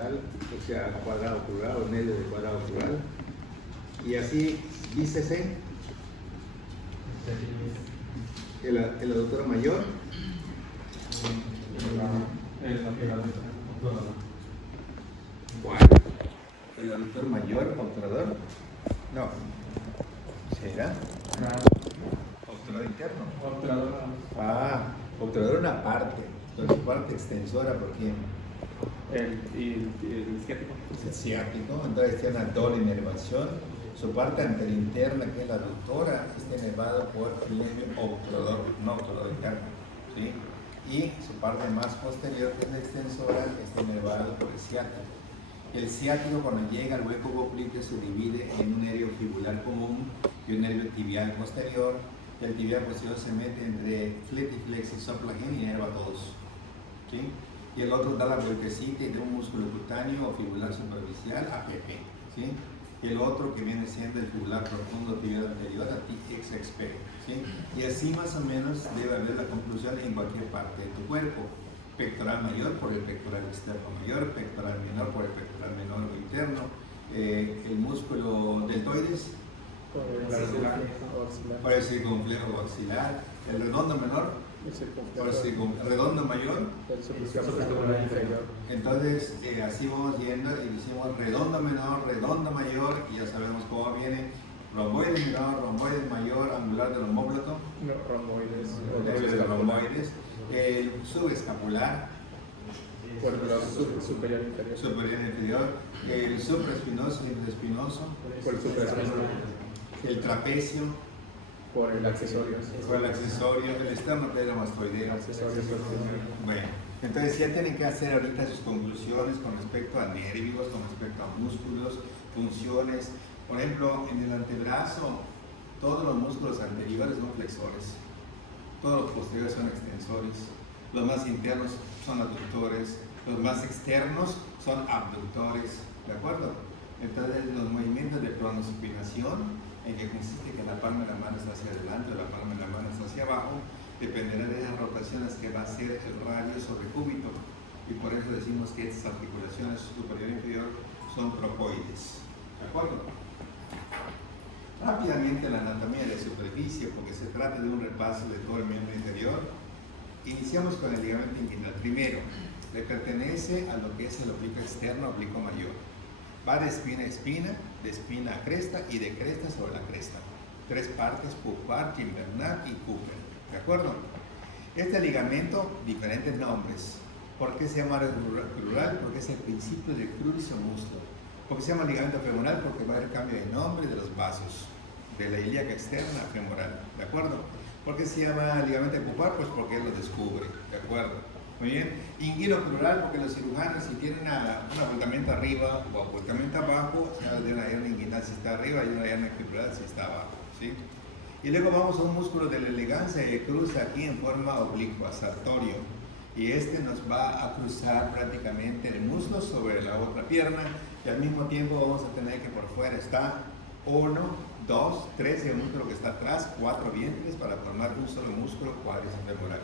plural, o sea, cuadrado plural o medio de cuadrado plural. Y así dícese el aductor mayor. ¿Cuál? ¿El aductor mayor, obturador? No. ¿Será? Obturador interno. Obturador una parte. Entonces, parte extensora, ¿por quién? El ciático. El ciático. Entonces tiene una doble inervación. Su parte anterinterna, que es la aductora, está inervado por el nervio obturador, no obturador interno. ¿Sí? Y su parte más posterior, que es la extensora, está inervado por el ciático. El ciático, cuando llega al hueco popliteo, se divide en un nervio fibular común y un nervio tibial posterior. El tibial posterior se mete entre fletiflex y soplagen y inerva a todos. ¿Sí? Y el otro da la vueltecita de un músculo cutáneo o fibular superficial a PP. ¿Sí? Y el otro, que viene siendo el fibular profundo tibial anterior a TXXP. ¿Sí? Y así más o menos debe haber la conclusión en cualquier parte de tu cuerpo. Pectoral mayor por el pectoral externo mayor, pectoral menor por el pectoral menor o interno, el músculo deltoides por el circunflejo axilar, el redondo menor por el redondo mayor. Entonces así vamos yendo y decimos redondo menor, redondo mayor, y ya sabemos cómo viene. Romboides menor, romboides mayor, angular del omóplato, romboides, el subescapular, por el superior inferior, el supraespinoso y interespinoso, por el supraespinoso, el trapecio, por el accesorio, el esternocleidomastoideo. Bueno, entonces ya tienen que hacer ahorita sus conclusiones con respecto a nervios, con respecto a músculos, funciones. Por ejemplo, en el antebrazo, todos los músculos anteriores son flexores, todos los posteriores son extensores, los más internos son aductores, los más externos son abductores, ¿de acuerdo? Entonces, los movimientos de pronosupinación, en que consiste que la palma de la mano está hacia adelante o la palma de la mano está hacia abajo, dependerá de las rotaciones que va a hacer el radio sobre cúbito, y por eso decimos que estas articulaciones superior e inferior son trocoides, ¿de acuerdo? Rápidamente la anatomía de la superficie, porque se trata de un repaso de todo el miembro inferior. Iniciamos con el ligamento inguinal. Primero, le pertenece a lo que es el oblicuo externo, oblicuo mayor. Va de espina a espina, de espina a cresta y de cresta sobre la cresta. Tres partes: pulpar, gimbernac y Cooper. ¿De acuerdo? Este ligamento, diferentes nombres. ¿Por qué se llama crural? Porque es el principio del cruris o muslo. Porque se llama ligamento femoral, porque va a haber cambio de nombre de los vasos, de la ilíaca externa a femoral, ¿de acuerdo? ¿Por qué se llama ligamento pulpar? Pues porque él lo descubre, ¿de acuerdo? Muy bien. Inguinocrural, porque los cirujanos, si tienen un abultamiento arriba o abultamiento abajo, se de una hernia inguinal si está arriba y una hernia crural si está abajo, ¿sí? Y luego vamos a un músculo de la elegancia que cruza aquí en forma oblicua, sartorio. Y este nos va a cruzar prácticamente el muslo sobre la otra pierna, y al mismo tiempo vamos a tener que por fuera está 1, 2, 3 el músculo que está atrás, 4 vientres para formar un solo músculo cuádriceps femoral.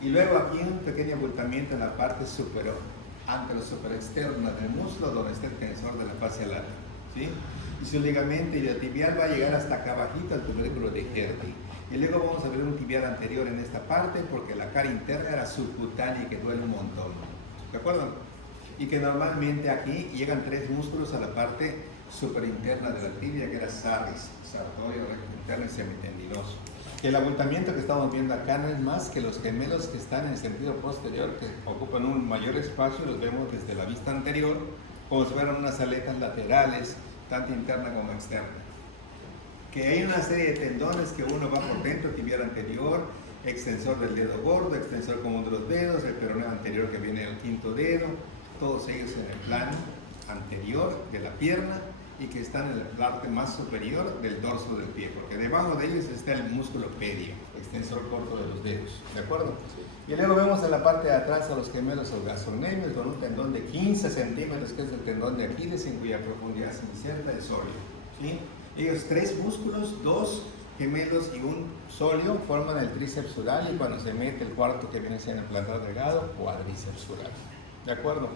Y luego aquí un pequeño abultamiento en la parte superior, anterosuperior-externa del muslo, donde está el tensor de la fascia lata, ¿sí? Y su ligamento iliotibial va a llegar hasta acá abajito al tubérculo de Hertie. Y luego vamos a ver un tibial anterior en esta parte, porque la cara interna era subcutánea y que duele un montón, ¿de acuerdo? Y que normalmente aquí llegan 3 músculos a la parte superinterna de la tibia, que era sarris, sartorio, recto interno y semitendinoso. El abultamiento que estamos viendo acá no es más que los gemelos que están en el sentido posterior, que ocupan un mayor espacio, los vemos desde la vista anterior, como si fueran unas aletas laterales, tanto interna como externa. Que hay una serie de tendones que uno va por dentro, tibial anterior, extensor del dedo gordo, extensor común de los dedos, el peroneo anterior que viene del quinto dedo, todos ellos en el plano anterior de la pierna, y que están en la parte más superior del dorso del pie, porque debajo de ellos está el músculo pedio, extensor corto de los dedos, ¿de acuerdo? Sí. Y luego vemos en la parte de atrás a los gemelos o gastrocnemios con un tendón de 15 centímetros, que es el tendón de Aquiles, en cuya profundidad se inserta el sóleo, ¿sí? Ellos 3 músculos, 2 gemelos y un sóleo forman el tríceps sural, y cuando se mete el cuarto, que viene siendo el plantar delgado, cuádriceps sural, ¿de acuerdo?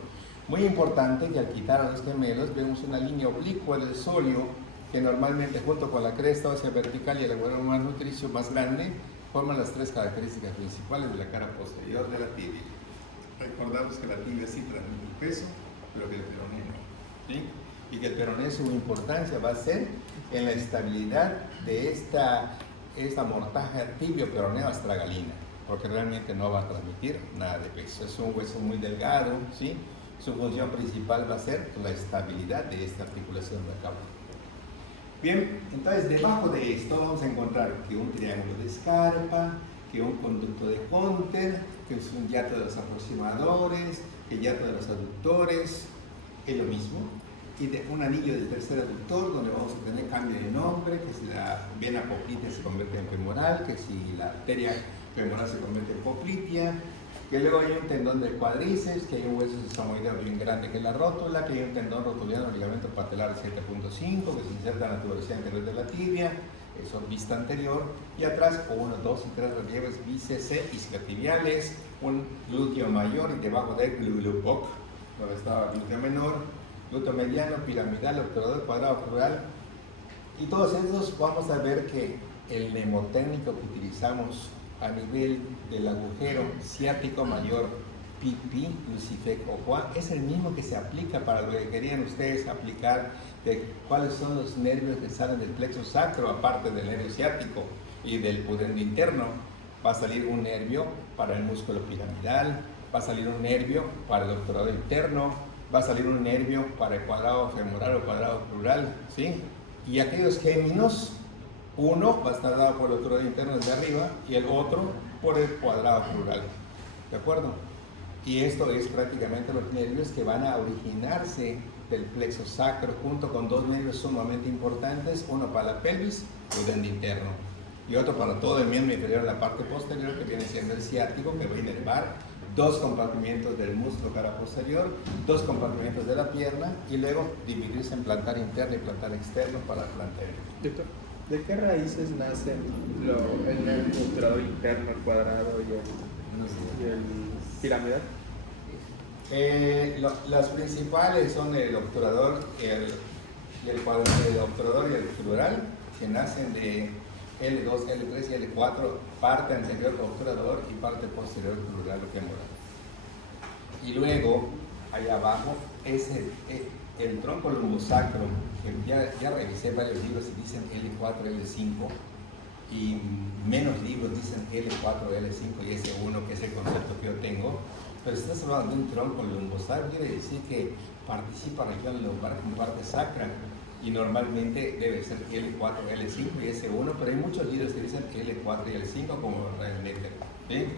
Muy importante que al quitar a los gemelos vemos una línea oblicua del sóleo que normalmente junto con la cresta ósea vertical y el agujero más nutricio más grande forman las tres características principales de la cara posterior de la tibia. Recordamos que la tibia sí transmite el peso, pero que el peroné no, ¿sí? Y que el peroné su importancia va a ser en la estabilidad de esta mortaja tibio-peroneo astragalina, porque realmente no va a transmitir nada de peso. Es un hueso muy delgado, ¿sí? Su función principal va a ser la estabilidad de esta articulación de acá abajo. Bien, entonces debajo de esto vamos a encontrar que un triángulo de Scarpa, que un conducto de Hunter, que es un hiato de los aproximadores, que el hiato de los aductores, es lo mismo, y de un anillo del tercer aductor donde vamos a tener cambio de nombre, que si la vena poplitea se convierte en femoral, que si la arteria femoral se convierte en poplitea, que luego hay un tendón del cuádriceps, que hay un hueso sesamoideo bien grande que es la rótula, que hay un tendón rotuliano ligamento patelar 7.5 que se inserta en la tuberosidad anterior de la tibia, eso vista anterior, y atrás 1, 2 y 3 relieves bíceps isquiotibiales, un glúteo mayor y debajo del glúteo donde estaba el glúteo menor, glúteo mediano, piramidal, obturador, cuadrado, plural, y todos esos vamos a ver que el mnemotécnico que utilizamos a nivel del agujero ciático mayor, pipi, lucifec o juan, es el mismo que se aplica para lo que querían ustedes aplicar de cuáles son los nervios que salen del plexo sacro, aparte del nervio ciático y del pudendo interno. Va a salir un nervio para el músculo piramidal, va a salir un nervio para el obturador interno, va a salir un nervio para el cuadrado femoral o cuadrado plural, ¿sí? Y aquellos géminos, uno va a estar dado por el obturador interno desde arriba y el otro por el cuadrado plural, ¿de acuerdo? Y esto es prácticamente los nervios que van a originarse del plexo sacro junto con dos nervios sumamente importantes, uno para la pelvis, pudendo interno, y otro para todo el miembro inferior en la parte posterior que viene siendo el ciático, que va a inervar dos compartimientos del músculo cara posterior, dos compartimientos de la pierna y luego dividirse en plantar interno y plantar externo para la plantar. Doctor, ¿de qué raíces nacen el nervio obturador interno, el cuadrado y el piramidal? Las principales son el obturador el obturador y el plural, que nacen de L2, L3 y L4, parte anterior obturador y parte posterior plural o femoral. Y luego, ahí abajo, es el tronco lumbosacro, que ya revisé varios libros y dicen L4, L5, y menos libros dicen L4, L5 y S1, que es el concepto que yo tengo. Pero si estás hablando de un tronco lumbosacro, quiere decir que participa región lumbar con parte sacra, y normalmente debe ser L4, L5 y S1, pero hay muchos libros que dicen L4 y L5 como realmente. ¿Bien?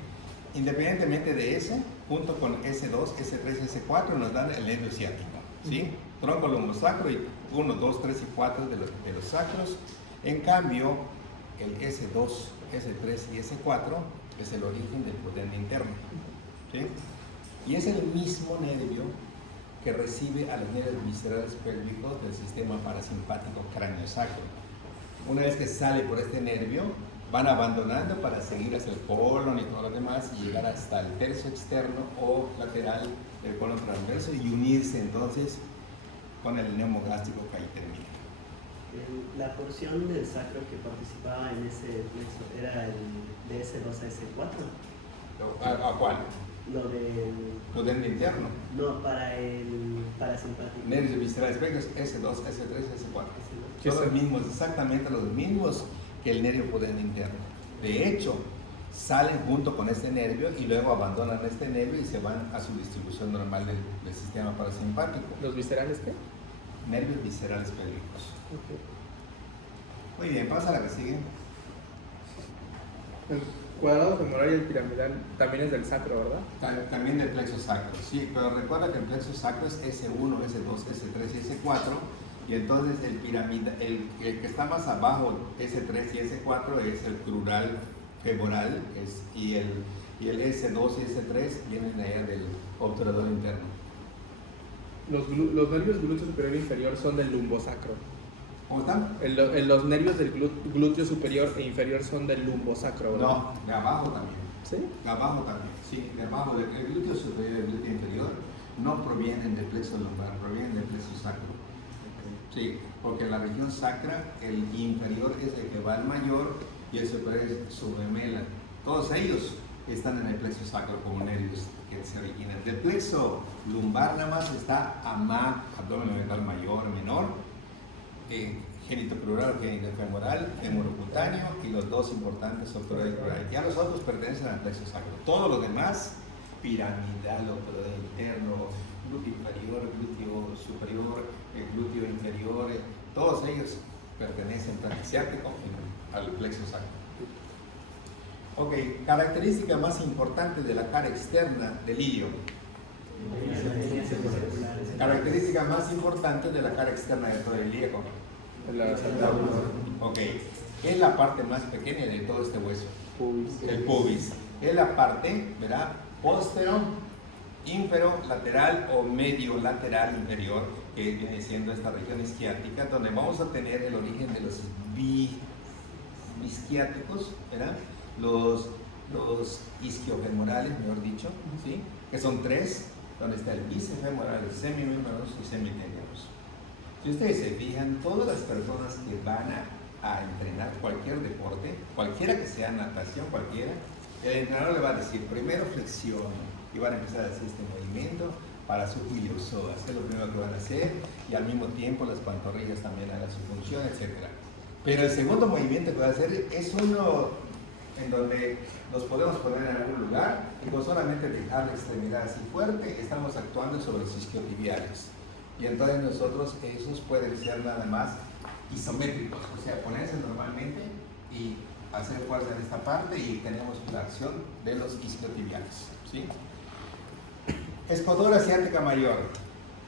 Independientemente de ese, junto con S2, S3 y S4 nos dan el nervio ciático, ¿sí? Tronco lumbosacro y 1, 2, 3 y 4 de los sacros. En cambio, el S2, S3 y S4 es el origen del pudendo interno, ¿sí? Y es el mismo nervio que recibe a los nervios viscerales pélvicos del sistema parasimpático cráneo-sacro. Una vez que sale por este nervio, van abandonando para seguir hacia el colon y todo lo demás y llegar hasta el tercio externo o lateral del colon transverso y unirse entonces con el neumogástrico que ahí termina. La porción del sacro que participaba en ese plexo era el de S2 a S4. ¿A cuál? Lo del... Pudendo interno. No, para el parasimpático. Nervios viscerales pélvicos S2, S3, S4. S2. Son los mismos, exactamente los mismos que el nervio pudendo interno. De hecho, salen junto con este nervio y luego abandonan este nervio y se van a su distribución normal del sistema parasimpático. ¿Los viscerales qué? Nervios viscerales pélvicos. Okay. Muy bien, pasa a la que sigue. El cuadrado femoral y el piramidal también es del sacro, ¿verdad? También del plexo sacro, sí, pero recuerda que el plexo sacro es S1, S2, S3 y S4, y entonces el que está más abajo, S3 y S4, es el crural femoral, y el S2 y S3 vienen de allá del obturador interno. Los nervios glúteo superior e inferior son del lumbosacro. ¿Cómo están? Los nervios del glúteo superior e inferior son del lumbosacro, ¿verdad? No, de abajo también. ¿Sí? De abajo también, sí, de abajo, el glúteo superior y el glúteo inferior no provienen del plexo lumbar, provienen del plexo sacro. Sí, porque en la región sacra el inferior es el que va al mayor y el superior es su gemela. Todos ellos están en el plexo sacro como nervios que se originan. Del plexo lumbar nada más está AMA, abdomen ventral mayor, menor, genitocrural, genitofemoral, femorocutáneo y los dos importantes octoral y crural. Ya los otros pertenecen al plexo sacro. Todos los demás, piramidal, octoral interno, glúteo inferior, glúteo superior, glúteo inferior, todos ellos pertenecen al asiático al plexo sacro. Ok, característica más importante de la cara externa del ilio. Característica más importante de la cara externa de todo el ilíaco. Ok, ¿qué es la parte más pequeña de todo este hueso? El pubis. Es la parte, ¿verdad? Póstero, ínfero, lateral o medio lateral inferior, que viene siendo esta región isquiática, donde vamos a tener el origen de los isquiáticos, ¿verdad? Los isquiofemorales, mejor dicho, ¿sí? Que son tres, donde está el bicefemoral, el semimembranos y semiteneros. Si ustedes se fijan, todas las personas que van a entrenar cualquier deporte, cualquiera que sea, natación, cualquiera, el entrenador le va a decir, primero flexión, y van a empezar a hacer este movimiento para su iliopsoas, es lo primero que van a hacer, y al mismo tiempo las pantorrillas también hagan su función, etc. Pero el segundo movimiento que va a hacer es uno en donde nos podemos poner en algún lugar y con solamente dejar la extremidad así fuerte, estamos actuando sobre los isquiotibiales. Y entonces nosotros, esos pueden ser nada más isométricos, o sea, ponerse normalmente y hacer fuerza en esta parte y tenemos la acción de los isquiotibiales, ¿sí? Escodora asiática mayor,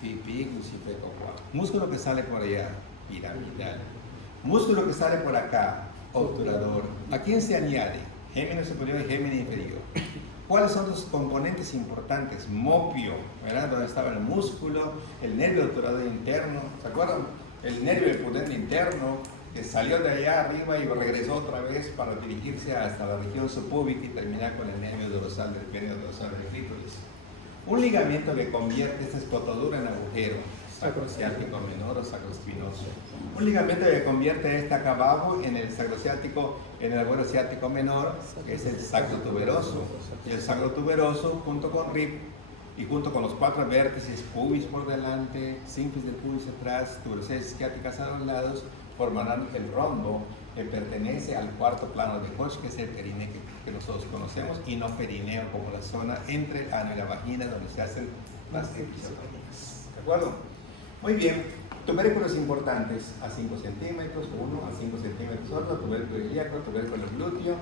pipí, lucifeco, músculo que sale por allá, piramidal. Músculo que sale por acá, obturador. ¿A quién se añade? Gémino superior y gémino inferior. ¿Cuáles son los componentes importantes? Mopio, ¿verdad? Donde estaba el músculo, el nervio obturador interno, ¿se acuerdan? El nervio pudente interno que salió de allá arriba y regresó otra vez para dirigirse hasta la región subpúbica y terminar con el nervio dorsal del pene dorsal del clítoris. Un ligamento que convierte esta escotadura en agujero, sacrociático menor o sacroespinoso. Un ligamento que convierte esta acá abajo en el sacrociático, en el agujero ciático menor, que es el sacrotuberoso. Y el sacrotuberoso, junto con rib y junto con los cuatro vértices, pubis por delante, sínfisis del pubis atrás, tuberosidades isquiáticas a los lados, formarán el rombo que pertenece al cuarto plano de Hodge, que es el perineo que nosotros conocemos, y no perineo como la zona entre el ano y la vagina donde se hacen las episiotomías. ¿De acuerdo? Muy bien, tubérculos importantes a 5 centímetros, uno a 5 centímetros otro, tubérculo ilíaco, tubérculo glúteo.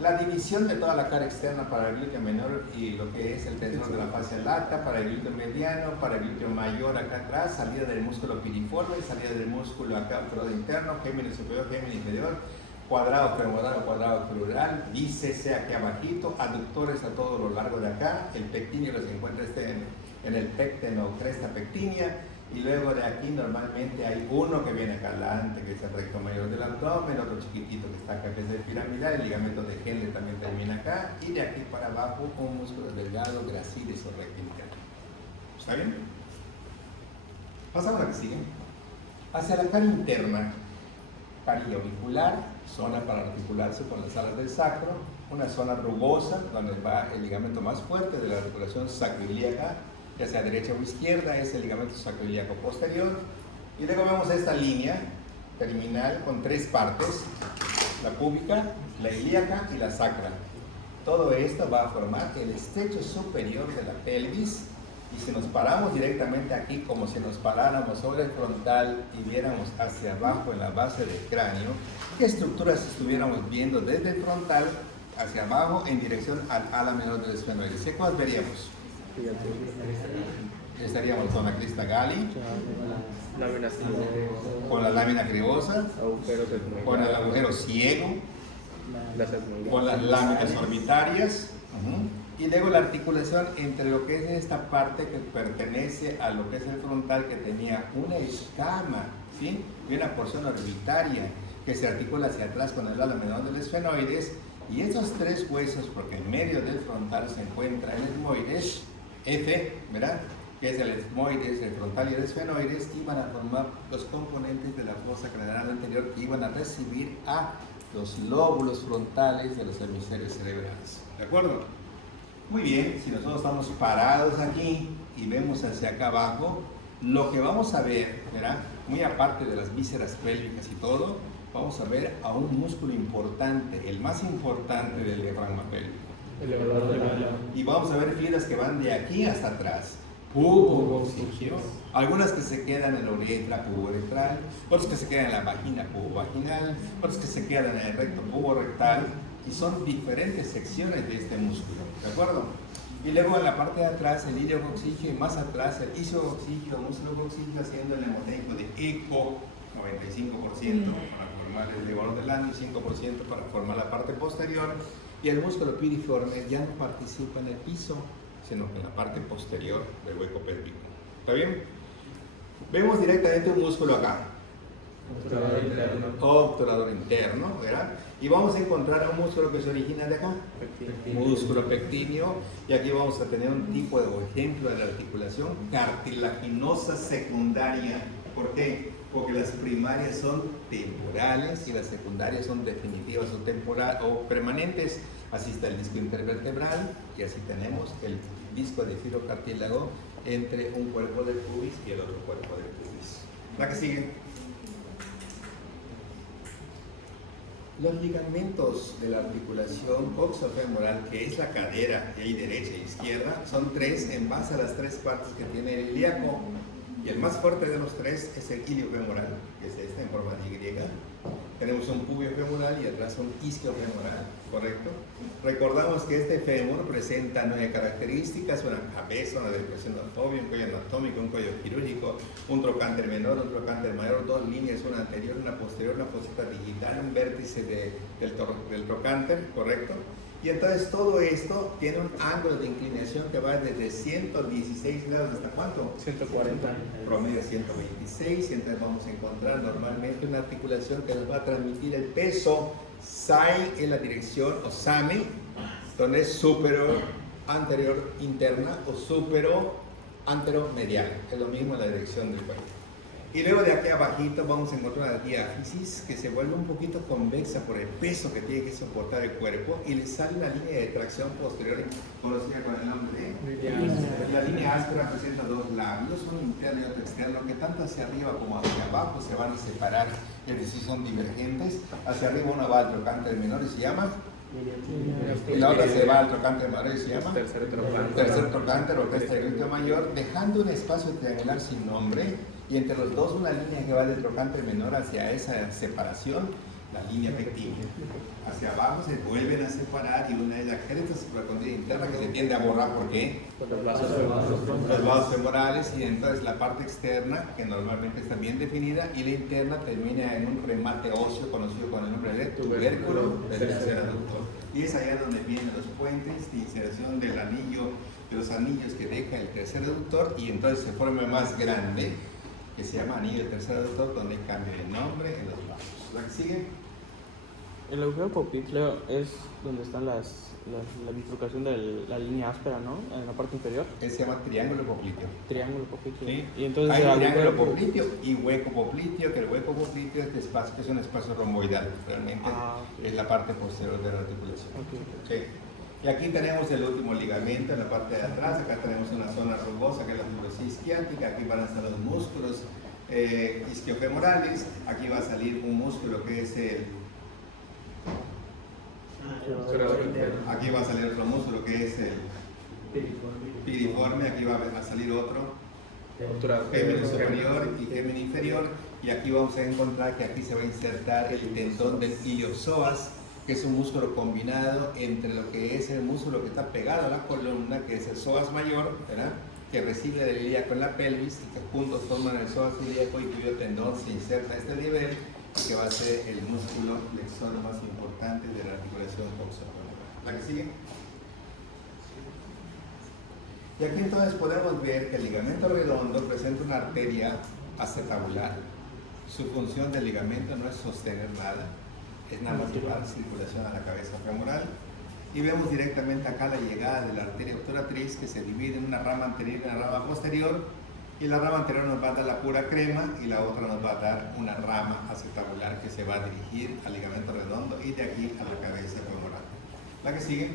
La división de toda la cara externa para el glúteo menor y lo que es el tensor de la fascia lata, para el glúteo mediano, para el glúteo mayor acá atrás, salida del músculo piriforme, salida del músculo acá obturador interno, gémino superior, gémino inferior, cuadrado femoral o cuadrado crural, bíceps aquí abajito, aductores a todo lo largo de acá, el pectíneo se encuentra en el pecten o cresta pectínea. Y luego de aquí normalmente hay uno que viene acá adelante, que es el recto mayor del abdomen, otro chiquitito que está acá, que es el piramidal, el ligamento de Henle también termina acá, y de aquí para abajo un músculo delgado, gracilis o rectilicado. ¿Está bien? Pasamos a la que sigue. Hacia la cara interna, carilla auricular, zona para articularse con las alas del sacro, una zona rugosa, donde va el ligamento más fuerte de la articulación sacroilíaca, ya sea derecha o izquierda, es el ligamento sacroilíaco posterior. Y luego vemos esta línea terminal con tres partes, la púbica, la ilíaca y la sacra. Todo esto va a formar el estrecho superior de la pelvis, y si nos paramos directamente aquí como si nos paráramos sobre el frontal y viéramos hacia abajo en la base del cráneo, ¿qué estructuras estuviéramos viendo desde el frontal hacia abajo en dirección al ala menor del esfenoides? ¿Qué cosas veríamos? Estaríamos con la crista Gali, con la lámina cribosa, con el agujero ciego, con las láminas orbitarias, y luego la articulación entre lo que es esta parte que pertenece a lo que es el frontal, que tenía una escama, ¿sí? Y una porción orbitaria que se articula hacia atrás con el ala menor del esfenoides, y esos tres huesos, porque en medio del frontal se encuentra el etmoides, F, ¿verdad? que es el etmoides, el frontal y el esfenoides, iban a formar los componentes de la fosa craneal anterior que iban a recibir a los lóbulos frontales de los hemisferios cerebrales. ¿De acuerdo? Muy bien, si nosotros estamos parados aquí y vemos hacia acá abajo, lo que vamos a ver, ¿verdad? Muy aparte de las vísceras pélvicas y todo, vamos a ver a un músculo importante, el más importante del diafragma pélvico. Y vamos a ver fibras que van de aquí hasta atrás. Pubococcígeo, algunas que se quedan en la uretra puboretral, otras que se quedan en la vagina pubovaginal, otras que se quedan en el recto puborectal, y son diferentes secciones de este músculo, ¿de acuerdo? Y luego en la parte de atrás el iliococcígeo y más atrás el ischiococcígeo, el músculo coccígeo haciendo el hemoténico de eco, 95% para formar el león del ano y 5% para formar la parte posterior, y el músculo piriforme ya no participa en el piso, sino en la parte posterior del hueco pélvico. ¿Está bien? Vemos directamente un músculo acá. Obturador interno, ¿verdad? Y vamos a encontrar un músculo que se origina de acá. Músculo pectíneo. Y aquí vamos a tener un tipo de ejemplo de la articulación cartilaginosa secundaria. ¿Por qué? Porque las primarias son temporales y las secundarias son definitivas o permanentes. Así está el disco intervertebral y así tenemos el disco de filocartílago entre un cuerpo del pubis y el otro cuerpo del pubis. ¿La que sigue? Los ligamentos de la articulación coxofemoral, que es la cadera y derecha e izquierda, son tres en base a las tres partes que tiene el ilíaco. Y el más fuerte de los tres es el iliofemoral, que es este en forma de Y. Tenemos un pubiofemoral y atrás un isquiofemoral, ¿correcto? Recordamos que este fémur presenta 9 características: una cabeza, una depresión anatómica, un cuello anatómico, un cuello quirúrgico, un trocánter menor, un trocánter mayor, 2 líneas, una anterior, una posterior, una fosa digital, un vértice del trocánter, ¿correcto? Y entonces todo esto tiene un ángulo de inclinación que va desde 116 grados hasta ¿cuánto? 140. Promedio 126, y entonces vamos a encontrar normalmente una articulación que nos va a transmitir el peso SAI en la dirección, o SAMI, donde es superior anterior interna o superior antero medial, es lo mismo en la dirección del cuello. Y luego de aquí abajito vamos a encontrar una diáfisis que se vuelve un poquito convexa por el peso que tiene que soportar el cuerpo, y le sale una línea de tracción posterior conocida con el nombre de la línea áspera. Presenta 2 labios, uno interno y otro externo, que tanto hacia arriba como hacia abajo se van a separar, es decir, son divergentes. Hacia arriba uno va al trocánter menor y se llama, y la otra se va al trocánter mayor y se llama tercer trocánter o glúteo mayor, dejando un espacio triangular sin nombre, y entre los dos una línea que va del trocánter menor hacia esa separación, la línea pectínea. Hacia abajo se vuelven a separar y una es la cresta supracondila interna, que se tiende a borrar. ¿Por qué? Los Vasos femorales, y entonces la parte externa, que normalmente está bien definida, y la interna termina en un remate óseo conocido con el nombre de tubérculo del tercer aductor. Y es allá donde vienen los puentes de inserción del anillo, de los anillos que deja el tercer aductor, y entonces se forma más grande, que se llama anillo del tercer aductor, donde cambia el nombre en los vasos. ¿La que sigue? El agujero popliteo es donde están la bifurcación de la línea áspera, ¿no? En la parte inferior. Se llama triángulo popliteo. Triángulo popliteo. ¿Sí? Y entonces hay el triángulo agujero popliteo y hueco popliteo, que el hueco popliteo es, espacio, que es un espacio romboidal, realmente okay. Es la parte posterior de la articulación. Okay. Sí. Y aquí tenemos el último ligamento en la parte de atrás. Acá tenemos una zona rugosa que es la fibrosis isquiática. Aquí van a estar los músculos isquiofemorales. Aquí va a salir un músculo que es el... Aquí va a salir otro músculo que es el piriforme. Aquí va a salir otro gémino superior y gémino inferior. Y aquí vamos a encontrar que aquí se va a insertar el tendón del iliosoas, que es un músculo combinado entre lo que es el músculo que está pegado a la columna, que es el psoas mayor, ¿verdad?, que recibe del ilíaco en la pelvis, y que juntos forman el psoas ilíaco, y cuyo tendón se inserta a este nivel, que va a ser el músculo flexor más importante de la articulación coxofemoral. ¿La que sigue? Y aquí entonces podemos ver que el ligamento redondo presenta una arteria acetabular. Su función del ligamento no es sostener nada, es nada más llevar circulación a la cabeza femoral. y vemos directamente acá la llegada de la arteria obturatriz que se divide en una rama anterior y una rama posterior, y la rama anterior nos va a dar la pura crema y la otra nos va a dar una rama acetabular que se va a dirigir al ligamento redondo y de aquí a la cabeza femoral. La que sigue.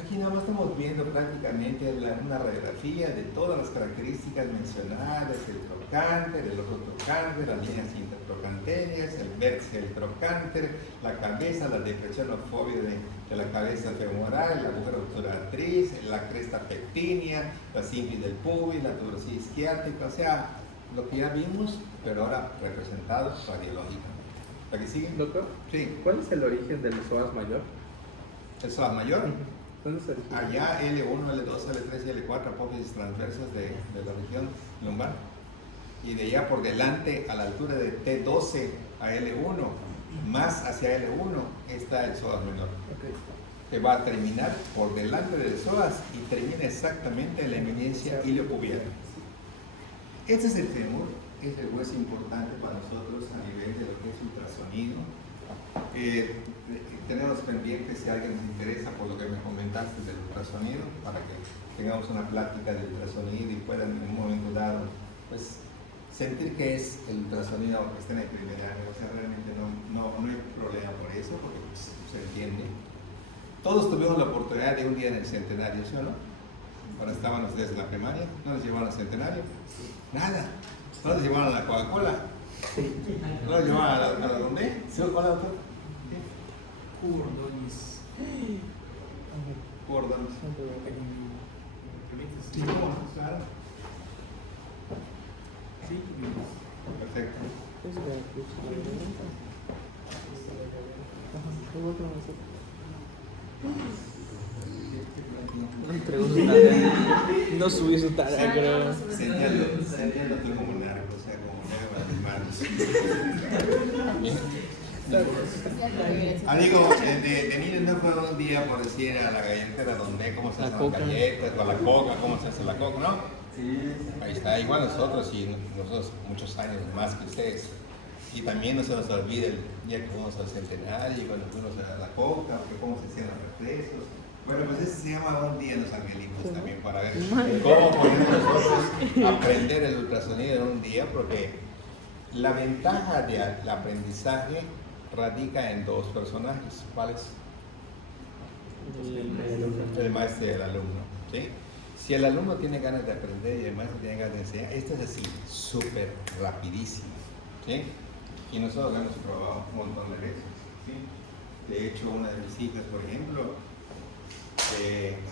Aquí nada más estamos viendo prácticamente una radiografía de todas las características mencionadas, el trocánter, el otro trocánter, las líneas intertrocanterias, el vértice del trocánter, la cabeza, la depresión o fobia de la cabeza femoral, la agujero obturatriz, la cresta pectínea, la sínfisis del pubis, la tuberosidad isquiática, o sea, lo que ya vimos, pero ahora representado radiológicamente. ¿La que sigue? Doctor, Sí. ¿cuál es el origen del psoas mayor? El psoas mayor. ¿Dónde se origina? Allá L1, L2, L3 y L4, apófisis transversas de la región lumbar. Y de allá por delante, a la altura de T12 a L1, más hacia L1, está el psoas menor. Okay. Que va a terminar por delante del psoas y termina exactamente en la eminencia iliopubiana. Este es el fémur, es el hueso importante para nosotros a nivel de lo que es ultrasonido. Tenemos pendientes si alguien nos interesa por lo que me comentaste del ultrasonido, para que tengamos una plática del ultrasonido y puedan en un momento dado pues sentir que es el ultrasonido que está en el primer año. O sea, realmente no hay problema por eso, porque pues, se entiende. Todos tuvimos la oportunidad de un día en el centenario, ¿sí o no? Cuando estaban ustedes en la primaria, ¿no les llevaron al centenario? Nada. ¿No les llevaron a la Coca-Cola? ¿No les llevaron a la dónde? ¿Sí? ¿Hola, doctor? Ordóñez. Gordon. Sí, Claro. sí, Perfecto. Es de aquí, Ajá, igual que nosotros. No entregó su tarea. No subí su tarea, creo. Sentia lo tuvo como narco, o sea, como nueve manos. Digo, de niños no fue un día por decir a la galletera donde cómo se La hacen coca. las galletas, o a la coca, cómo se hace la coca, ¿no? Ahí está, igual nosotros y nosotros muchos años más que ustedes. Y también no se nos olvida el día que fuimos al centenario, cuando fuimos a la coca, que cómo se hacían los refrescos. Bueno, pues ese se llama Un Día en los Angelitos también, para ver cómo podemos nosotros aprender el ultrasonido en un día, porque la ventaja del aprendizaje radica en dos personajes. ¿Cuáles? El maestro y el alumno. ¿Sí? Si el alumno tiene ganas de aprender y el maestro tiene ganas de enseñar, esto es así, súper rapidísimo. ¿Sí? Y nosotros hemos probado un montón de veces. ¿Sí? De hecho, una de mis hijas, por ejemplo,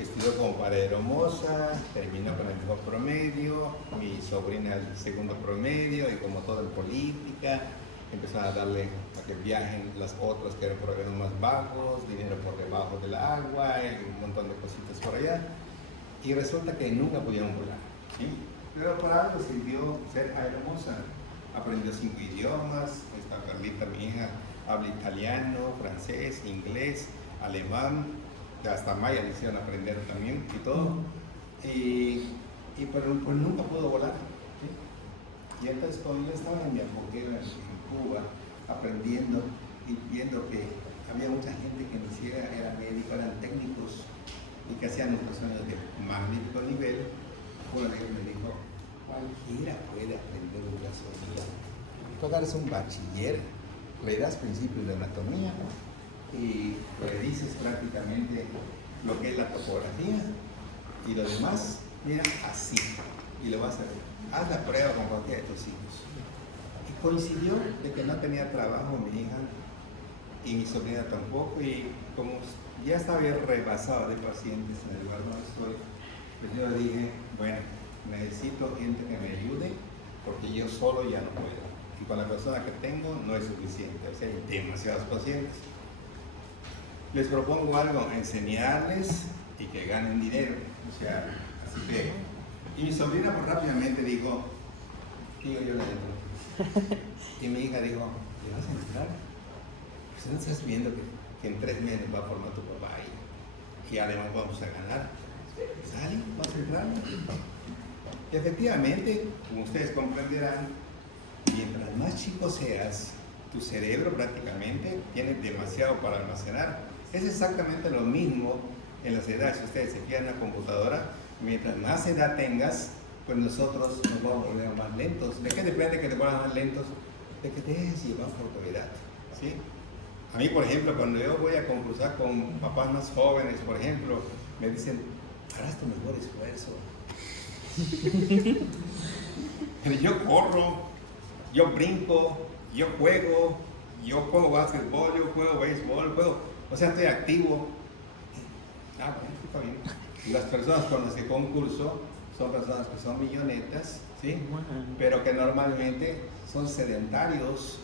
estudió como padre-hermosa, terminó con el mejor promedio, mi sobrina el segundo promedio, y como todo en política, empezaron a darle a que viajen las otras que eran por grados más bajos, dinero por debajo del agua, y un montón de cositas por allá. Y resulta que nunca pudieron volar, ¿sí? Pero para algo sirvió ser hermosa. Aprendió 5 idiomas, esta Carlita, mi hija, habla italiano, francés, inglés, alemán, hasta maya le hicieron aprender también y todo. Pero pues nunca pudo volar, ¿sí? Y entonces cuando yo estaba en mi apogeo en Cuba, aprendiendo y viendo que había mucha gente que ni siquiera era médico, eran técnicos y que hacían ultrasonidos de magnífico nivel, uno de ellos me dijo: cualquiera puede aprender ultrasonido. Tocar es un bachiller, le das principios de anatomía y le dices prácticamente lo que es la topografía y lo demás, mira, así, y lo vas a ver. Haz la prueba con cualquiera de tus hijos. Y coincidió de que no tenía trabajo mi hija y mi sobrina tampoco, y como ya estaba rebasado de pacientes en el lugar donde estoy, pues yo dije: bueno, necesito gente que me ayude porque yo solo ya no puedo, y con la persona que tengo no es suficiente, o sea, hay demasiados pacientes. Les propongo algo: enseñarles y que ganen dinero, o sea, así que. Y mi sobrina pues rápidamente dijo: tío, yo le entro. Y mi hija dijo: ¿te vas a entrar? Pues no estás viendo que en 3 meses va a formar tu papá ahí, y además vamos a ganar. ¿Sale? ¿Vas a entrar? Y efectivamente, como ustedes comprenderán, mientras más chico seas, tu cerebro prácticamente tiene demasiado para almacenar. Es exactamente lo mismo en las edades. Si ustedes se fijan en la computadora, mientras más edad tengas, pues nosotros nos vamos a volver más lentos. ¿De qué depende que te vuelvan más lentos? De que te dejes llevar por tu edad, ¿sí? A mí, por ejemplo, cuando yo voy a concursar con papás más jóvenes, por ejemplo, me dicen, harás tu mejor esfuerzo. Pero yo corro, yo brinco, yo juego básquetbol, yo juego béisbol, o sea, estoy activo. Bueno, está bien. Y las personas con las que concurso son personas que son millonetas, ¿sí? Pero que normalmente son sedentarios,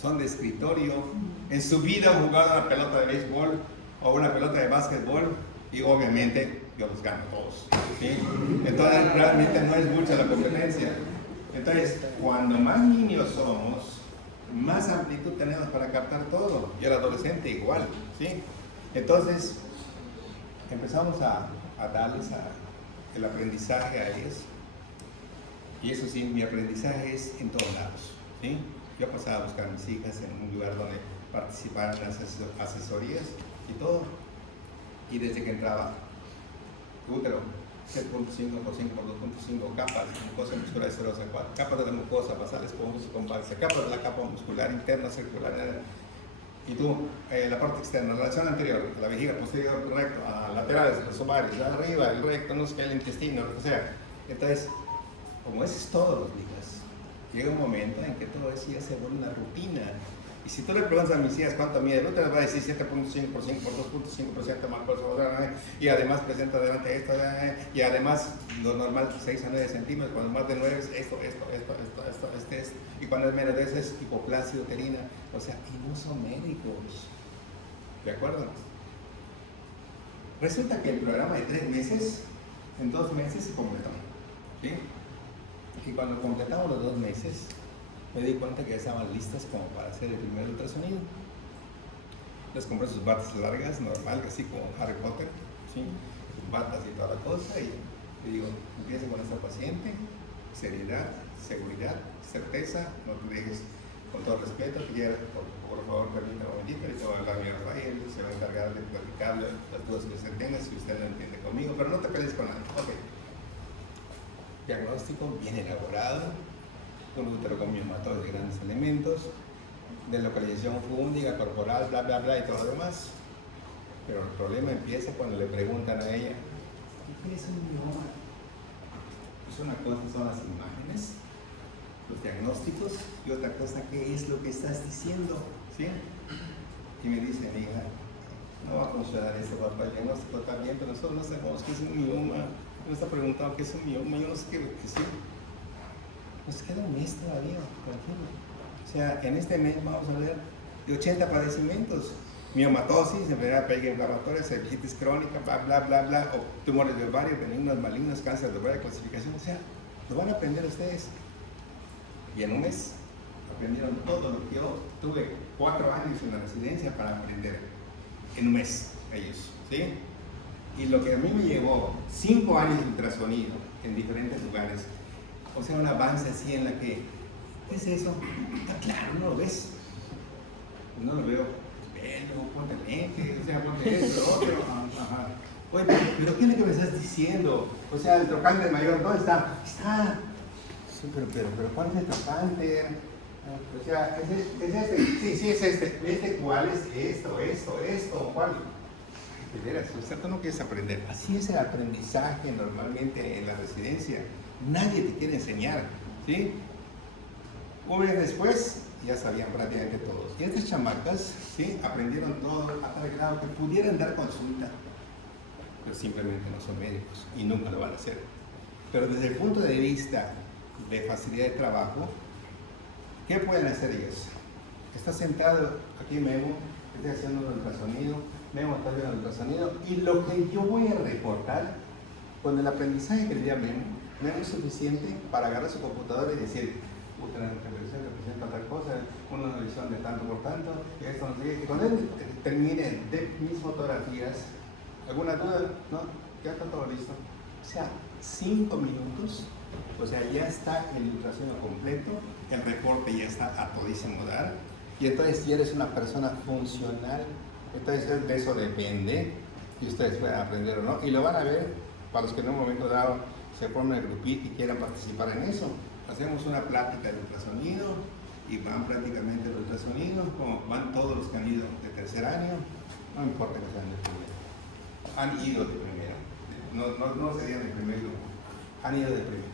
son de escritorio. En su vida han jugado una pelota de béisbol o una pelota de básquetbol y obviamente yo los gano todos, ¿sí? Entonces realmente no es mucha la competencia. Entonces, cuando más niños somos, más amplitud tenemos para captar todo. Y el adolescente igual, ¿sí? Entonces, empezamos a darles el aprendizaje a ellos. Y eso sí, mi aprendizaje es en todos lados, ¿sí? Yo pasaba a buscar a mis hijas en un lugar donde participaran en las asesorías y todo. Y desde que entraba, útero, 7.5 por 5 por 2.5 capas, mucosa muscular de 0 a 4, capas de la mucosa, basal, esponjosa y compacta, capas de la capa muscular interna, circular, y tú, la parte externa, la relación anterior, la vejiga posterior, recto, laterales, los ovarios, arriba, el recto, no sé qué, el intestino, lo que sea. Entonces, como eso es todo, los hijas, llega un momento en que todo eso ya se vuelve una rutina. Y si tú le preguntas a mis hijas cuánto mide el útero, les va a decir 7.5 por 5 por 2.5% más por y además presenta delante esto, y además lo normal 6 a 9 centímetros, cuando más de 9 es esto, y cuando es menos de eso es hipoplasia uterina, o sea, y no son médicos, ¿de acuerdo? Resulta que el programa de 3 meses, en 2 meses se completó, ¿sí? Y cuando completamos los 2 meses, me di cuenta que ya estaban listas como para hacer el primer ultrasonido. Les compré sus batas largas, normal, así como Harry Potter, ¿sí? Sus batas y toda la cosa, y le digo, empieza con esta paciente, seriedad, seguridad, certeza, no te dejes, con todo respeto, por favor, permítame un momentito, ahorita voy a hablar a mi Rafael, se va a encargar de platicarle las dudas que usted tenga, si usted no entiende conmigo, pero no te pelees con nadie. Ok. Diagnóstico bien elaborado, un útero con miomatosis de grandes elementos, de localización fúndiga, corporal, bla, bla, bla y todo lo demás. Pero el problema empieza cuando le preguntan a ella, ¿qué es un mioma? Pues una cosa son las imágenes, los diagnósticos, y otra cosa, ¿qué es lo que estás diciendo? ¿Sí? Y me dice, amiga, no va a funcionar eso, papá, el diagnóstico está bien, pero nosotros no sabemos qué es un mioma. Me está preguntando qué es un mioma, yo no sé qué decir. Nos queda un mes todavía, tranquilo. O sea, en este mes vamos a ver de 80 padecimientos. Miomatosis, enfermedad inflamatoria, cervicitis crónica, bla, bla, bla, bla, o tumores de ovario, benignos, malignos, cáncer de ovario, clasificación. O sea, lo van a aprender ustedes. Y en un mes aprendieron todo lo que yo tuve 4 años en la residencia para aprender. En un mes, ellos, ¿sí? Y lo que a mí me llevó 5 años de ultrasonido en diferentes lugares, o sea, un avance así en la que, ¿qué es eso? Está claro, no lo ves. No lo veo. Bueno, ponte lente, o sea, ponte esto, lo otro. Ajá. Oye, pero ¿qué es lo que me estás diciendo? O sea, el trocánter mayor, ¿dónde está? Está. Sí, pero ¿cuál es el trocánter? O sea, ¿es este? Sí, es este. ¿Este cuál es? Esto, ¿cuál? De veras, usted no quieres aprender. Así es el aprendizaje normalmente en la residencia. Nadie te quiere enseñar, ¿sí? Un mes después ya sabían prácticamente todos. Y estas chamacas, ¿sí? Aprendieron todo a tal grado que pudieran dar consulta, pero simplemente no son médicos y nunca lo van a hacer. Pero desde el punto de vista de facilidad de trabajo, ¿qué pueden hacer ellos? Está sentado aquí Memo, estoy haciendo el ultrasonido, Memo está viendo el ultrasonido, y lo que yo voy a reportar con el aprendizaje que le di a Memo es suficiente para agarrar su computadora y decir, una intervención representa tal cosa, una revisión de tanto por tanto, y esto no sé qué. Y cuando él termine de mis fotografías, ¿alguna duda? No, ya está todo listo. O sea, 5 minutos, o sea, ya está el ultrasonido completo, el reporte ya está a todísimo dar, Y entonces si eres una persona funcional, entonces de eso depende si ustedes pueden aprender o no. Y lo van a ver para los que en un momento dado se forman el grupito y quieran participar en eso. Hacemos una plática de ultrasonido y van prácticamente el ultrasonido, como van todos los que han ido de tercer año, no importa que sean de primero, han ido de primero, no serían de primer grupo, han ido de primero.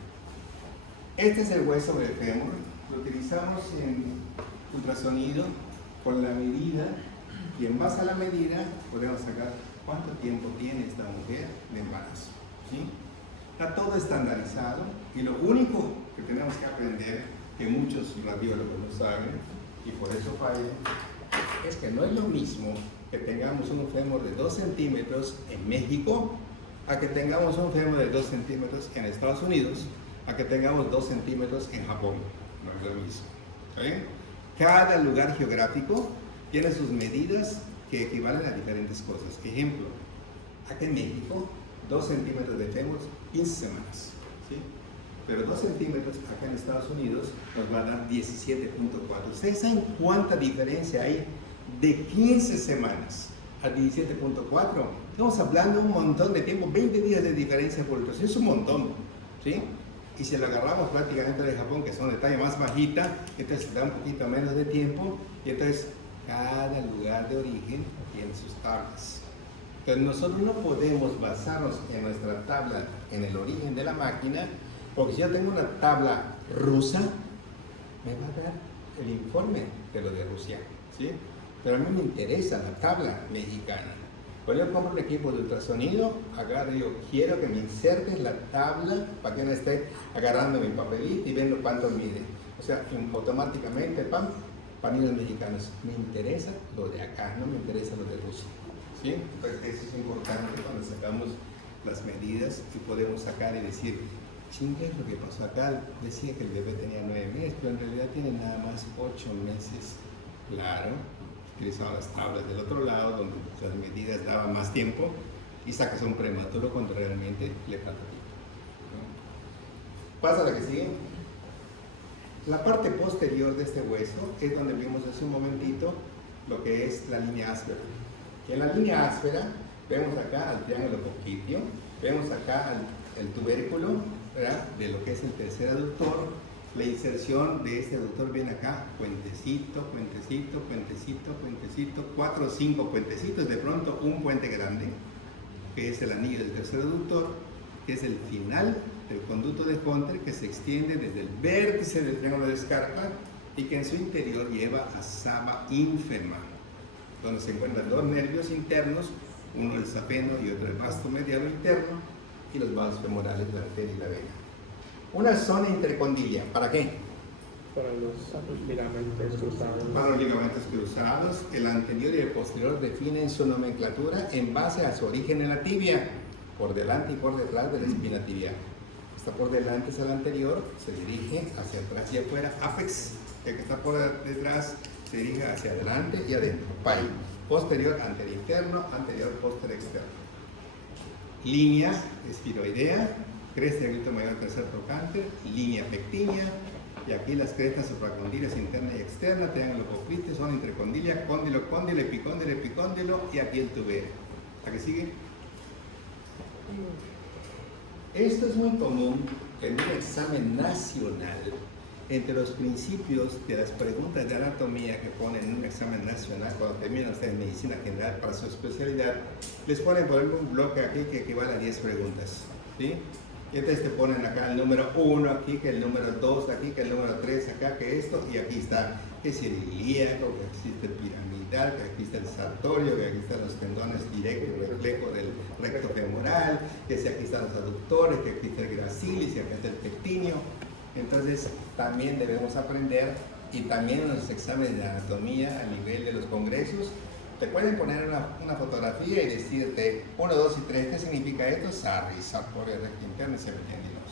Este es el hueso del fémur, lo utilizamos en ultrasonido con la medida y en base a la medida podemos sacar cuánto tiempo tiene esta mujer de embarazo, ¿sí? Está todo estandarizado y lo único que tenemos que aprender, que muchos radiólogos no saben y por eso fallan, es que no es lo mismo que tengamos un fémur de 2 centímetros en México a que tengamos un fémur de 2 centímetros en Estados Unidos, a que tengamos 2 centímetros en Japón. No es lo mismo. ¿Sí? Cada lugar geográfico tiene sus medidas que equivalen a diferentes cosas. Ejemplo, acá en México, 2 centímetros de fémur, 15 semanas. ¿Sí? Pero 2 centímetros acá en Estados Unidos nos va a dar 17.4. ¿Ustedes saben cuánta diferencia hay de 15 semanas a 17.4? Estamos hablando un montón de tiempo, 20 días de diferencia por ultrasonido, es un montón. ¿Sí? Y si lo agarramos prácticamente de Japón, que son de talla más bajita, entonces da un poquito menos de tiempo, y entonces cada lugar de origen tiene sus tablas. Entonces nosotros no podemos basarnos en nuestra tabla, en el origen de la máquina, porque si yo tengo una tabla rusa, me va a dar el informe de lo de Rusia, ¿sí? Pero a mí me interesa la tabla mexicana. Cuando yo compro un equipo de ultrasonido, agarro y digo, quiero que me insertes la tabla para que no esté agarrando mi papelito y viendo cuánto mide. O sea, automáticamente, panillos mexicanos. Me interesa lo de acá, no me interesa lo de Rusia. ¿Sí? Entonces, eso es importante cuando sacamos las medidas y podemos sacar y decir, chingue, lo que pasó acá, decía que el bebé tenía 9 meses, pero en realidad tiene nada más 8 meses. Claro. Utilizaba las tablas del otro lado, donde las medidas daban más tiempo, y sacas un prematuro cuando realmente le falta tiempo. ¿No? Pasa a la que sigue. La parte posterior de este hueso es donde vimos hace un momentito lo que es la línea áspera. Y en la línea áspera vemos acá al triángulo poquitio, vemos acá el tubérculo, ¿verdad?, de lo que es el tercer aductor. La inserción de este aductor viene acá, puentecito, puentecito, puentecito, puentecito, 4 o 5 puentecitos, de pronto un puente grande, que es el anillo del tercer aductor, que es el final del conducto de Hunter, que se extiende desde el vértice del triángulo de Scarpa y que en su interior lleva a Saba ínfima, donde se encuentran 2 nervios internos, uno el sapeno y otro el vasto mediano interno, y los vasos femorales, la arteria y la vena. Una zona intercondila, ¿para qué? Para los ligamentos cruzados. Para los ligamentos cruzados, el anterior y el posterior definen su nomenclatura en base a su origen en la tibia, por delante y por detrás de la espina tibial. Está por delante es el anterior, se dirige hacia atrás y afuera, apex, el que está por detrás se dirige hacia adelante y adentro, pai. Posterior, anterior interno, anterior, posterior externo. Línea espiroidea, cresta y glúteo mayor tercer trocánter, línea pectínea, y aquí las crestas supracondilas interna y externa, triángulo popliteo, son intercondilia, cóndilo, cóndilo, epicóndilo, epicóndilo, y aquí el tubero. ¿A qué sigue? Esto es muy común en un examen nacional. Entre los principios de las preguntas de anatomía que ponen en un examen nacional, cuando terminan ustedes medicina general para su especialidad, les ponen por ejemplo un bloque aquí que equivale a 10 preguntas, ¿sí? Y entonces te ponen acá el número 1 aquí, que el número 2 aquí, que el número 3 acá, que esto, y aquí está, que es el ilíaco, que existe el piramidal, que aquí está el sartorio, que aquí están los tendones directo y reflejo del recto femoral, que si aquí están los aductores, que aquí está el gracilis, y acá está el pectíneo. Entonces también debemos aprender, y también en los exámenes de anatomía a nivel de los congresos, te pueden poner una fotografía y decirte 1, 2 y 3, ¿qué significa esto? Sarri, sartorio, recto interno y septendinos.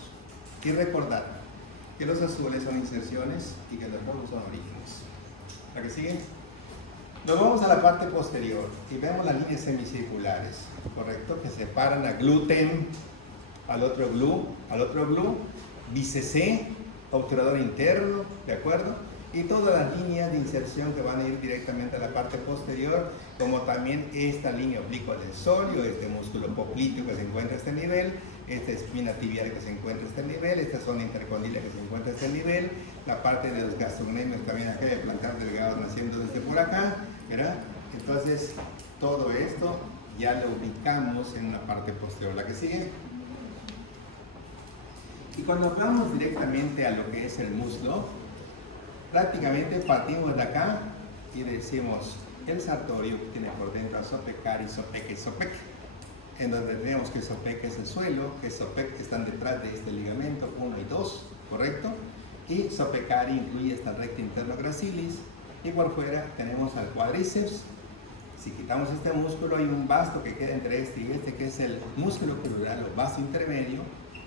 Y recordar que los azules son inserciones y que los rojos son orígenes. ¿A qué sigue? Nos vamos a la parte posterior y vemos las líneas semicirculares, ¿correcto? Que separan a gluten, al otro glú, BCC, obturador interno, ¿de acuerdo? y todas las líneas de inserción que van a ir directamente a la parte posterior, como también esta línea oblicuo-addensorio, este músculo popliteo que se encuentra a este nivel, esta espina tibial que se encuentra a este nivel, esta zona intercondilia que se encuentra a este nivel, la parte de los gastrocnemios también acá, de plantar delgados naciendo desde por acá, ¿verdad? Entonces, todo esto ya lo ubicamos en una parte posterior. La que sigue. Y cuando vamos directamente a lo que es el muslo, prácticamente partimos de acá y decimos el sartorio que tiene por dentro a sopecari, sopeque, sopeque, en donde tenemos que sopeque es el suelo, que sopeque están detrás de este ligamento 1 y 2, ¿correcto? Y sopecari incluye esta recta interno gracilis, y por fuera tenemos al cuádriceps. Si quitamos este músculo hay un vasto que queda entre este y este, que es el músculo crural o vasto intermedio,